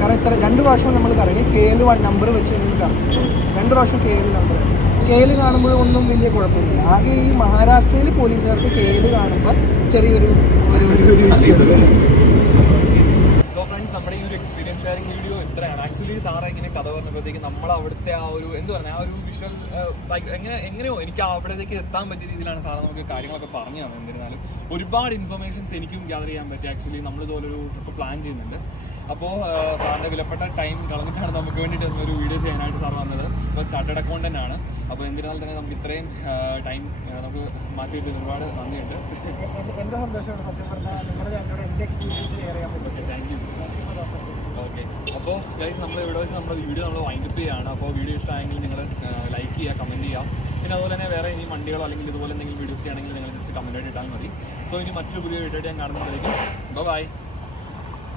കാരണം 2 പ്രാവശ്യം നമ്മൾ കറങ്ങി KL നമ്പർ വെച്ച് നമ്മൾ കറങ്ങി 2 പ്രാവശ്യം KL നമ്പർ. KL കാണുമ്പോൾ ഒന്നും വലിയ കുഴപ്പമില്ല. ആകെ ഈ മഹാരാഷ്ട്രയിൽ പോലീസുകാർക്ക് KL കാണുമ്പോൾ ചെറിയൊരു ഇഷ്യൂ. സോ ഫ്രണ്ട്സ്, നമ്മുടെ ഈ ഒരു എക്സ്പീരിയൻസ് ഷെയറിംഗ് വീഡിയോ ഇത്രയാണ്. ആക്ച്വലി സാറ് ഇങ്ങനെ കഥ പറഞ്ഞപ്പോഴത്തേക്ക് നമ്മൾ അവിടുത്തെ ആ ഒരു എന്ത് പറയുക, ആ ഒരു വിഷ്വൽ എങ്ങനെയോ എനിക്ക് അവിടത്തേക്ക് എത്താൻ പറ്റിയ രീതിയിലാണ് സാറ് നമുക്ക് കാര്യങ്ങളൊക്കെ പറഞ്ഞു തന്നത്. എന്നിരുന്നാലും ഒരുപാട് ഇൻഫർമേഷൻസ് എനിക്കും ഗ്യാദർ ചെയ്യാൻ പറ്റി. ആക്ച്വലി നമ്മളിതുപോലൊരു ട്രിപ്പ് പ്ലാൻ ചെയ്യുന്നുണ്ട്. അപ്പോൾ സാറിൻ്റെ വിലപ്പെട്ട ടൈം കളഞ്ഞിട്ടാണ് നമുക്ക് വേണ്ടിയിട്ട് ഒരു വീഡിയോ ചെയ്യാനായിട്ട് സാർ വന്നത്. ഇപ്പോൾ ചാർട്ടേഡ് അക്കൗണ്ടൻ്റ് ആണ്. അപ്പോൾ എന്തിനാൽ തന്നെ നമുക്ക് ഇത്രയും ടൈം നമുക്ക് മാറ്റി വെച്ചത് ഒരുപാട് നന്ദിയുണ്ട്. എൻ്റെ സന്തോഷമാണ് സത്യം പറഞ്ഞാൽ നിങ്ങളുടെ ഞങ്ങളുടെ എൻ്റെ എക്സ്പീരിയൻസ് ഷെയർ ചെയ്യാൻ പറ്റും. Okay, thank you. ഓക്കെ, അപ്പോൾ ഗൈസ് നമ്മൾ ഇവിടെ വെച്ച് നമ്മുടെ വീഡിയോ നമ്മൾ വൈൻഡപ്പ് ചെയ്യുകയാണ്. അപ്പോൾ വീഡിയോ ഇഷ്ടമായെങ്കിൽ നിങ്ങൾ ലൈക്ക് ചെയ്യുക, കമൻറ്റ് ചെയ്യുക. പിന്നെ അതുപോലെ തന്നെ വേറെ ഇനി വണ്ടികളോ അല്ലെങ്കിൽ ഇതുപോലെ എന്തെങ്കിലും വീഡിയോസ് ചെയ്യണമെങ്കിൽ നിങ്ങൾ ജസ്റ്റ് കമൻറ്റായിട്ട് ഇട്ടാൽ മതി. സോ ഇനി മറ്റൊരു പുതിയ വീഡിയോ ഞാൻ കാണുന്നതായിരിക്കും. ബൈ.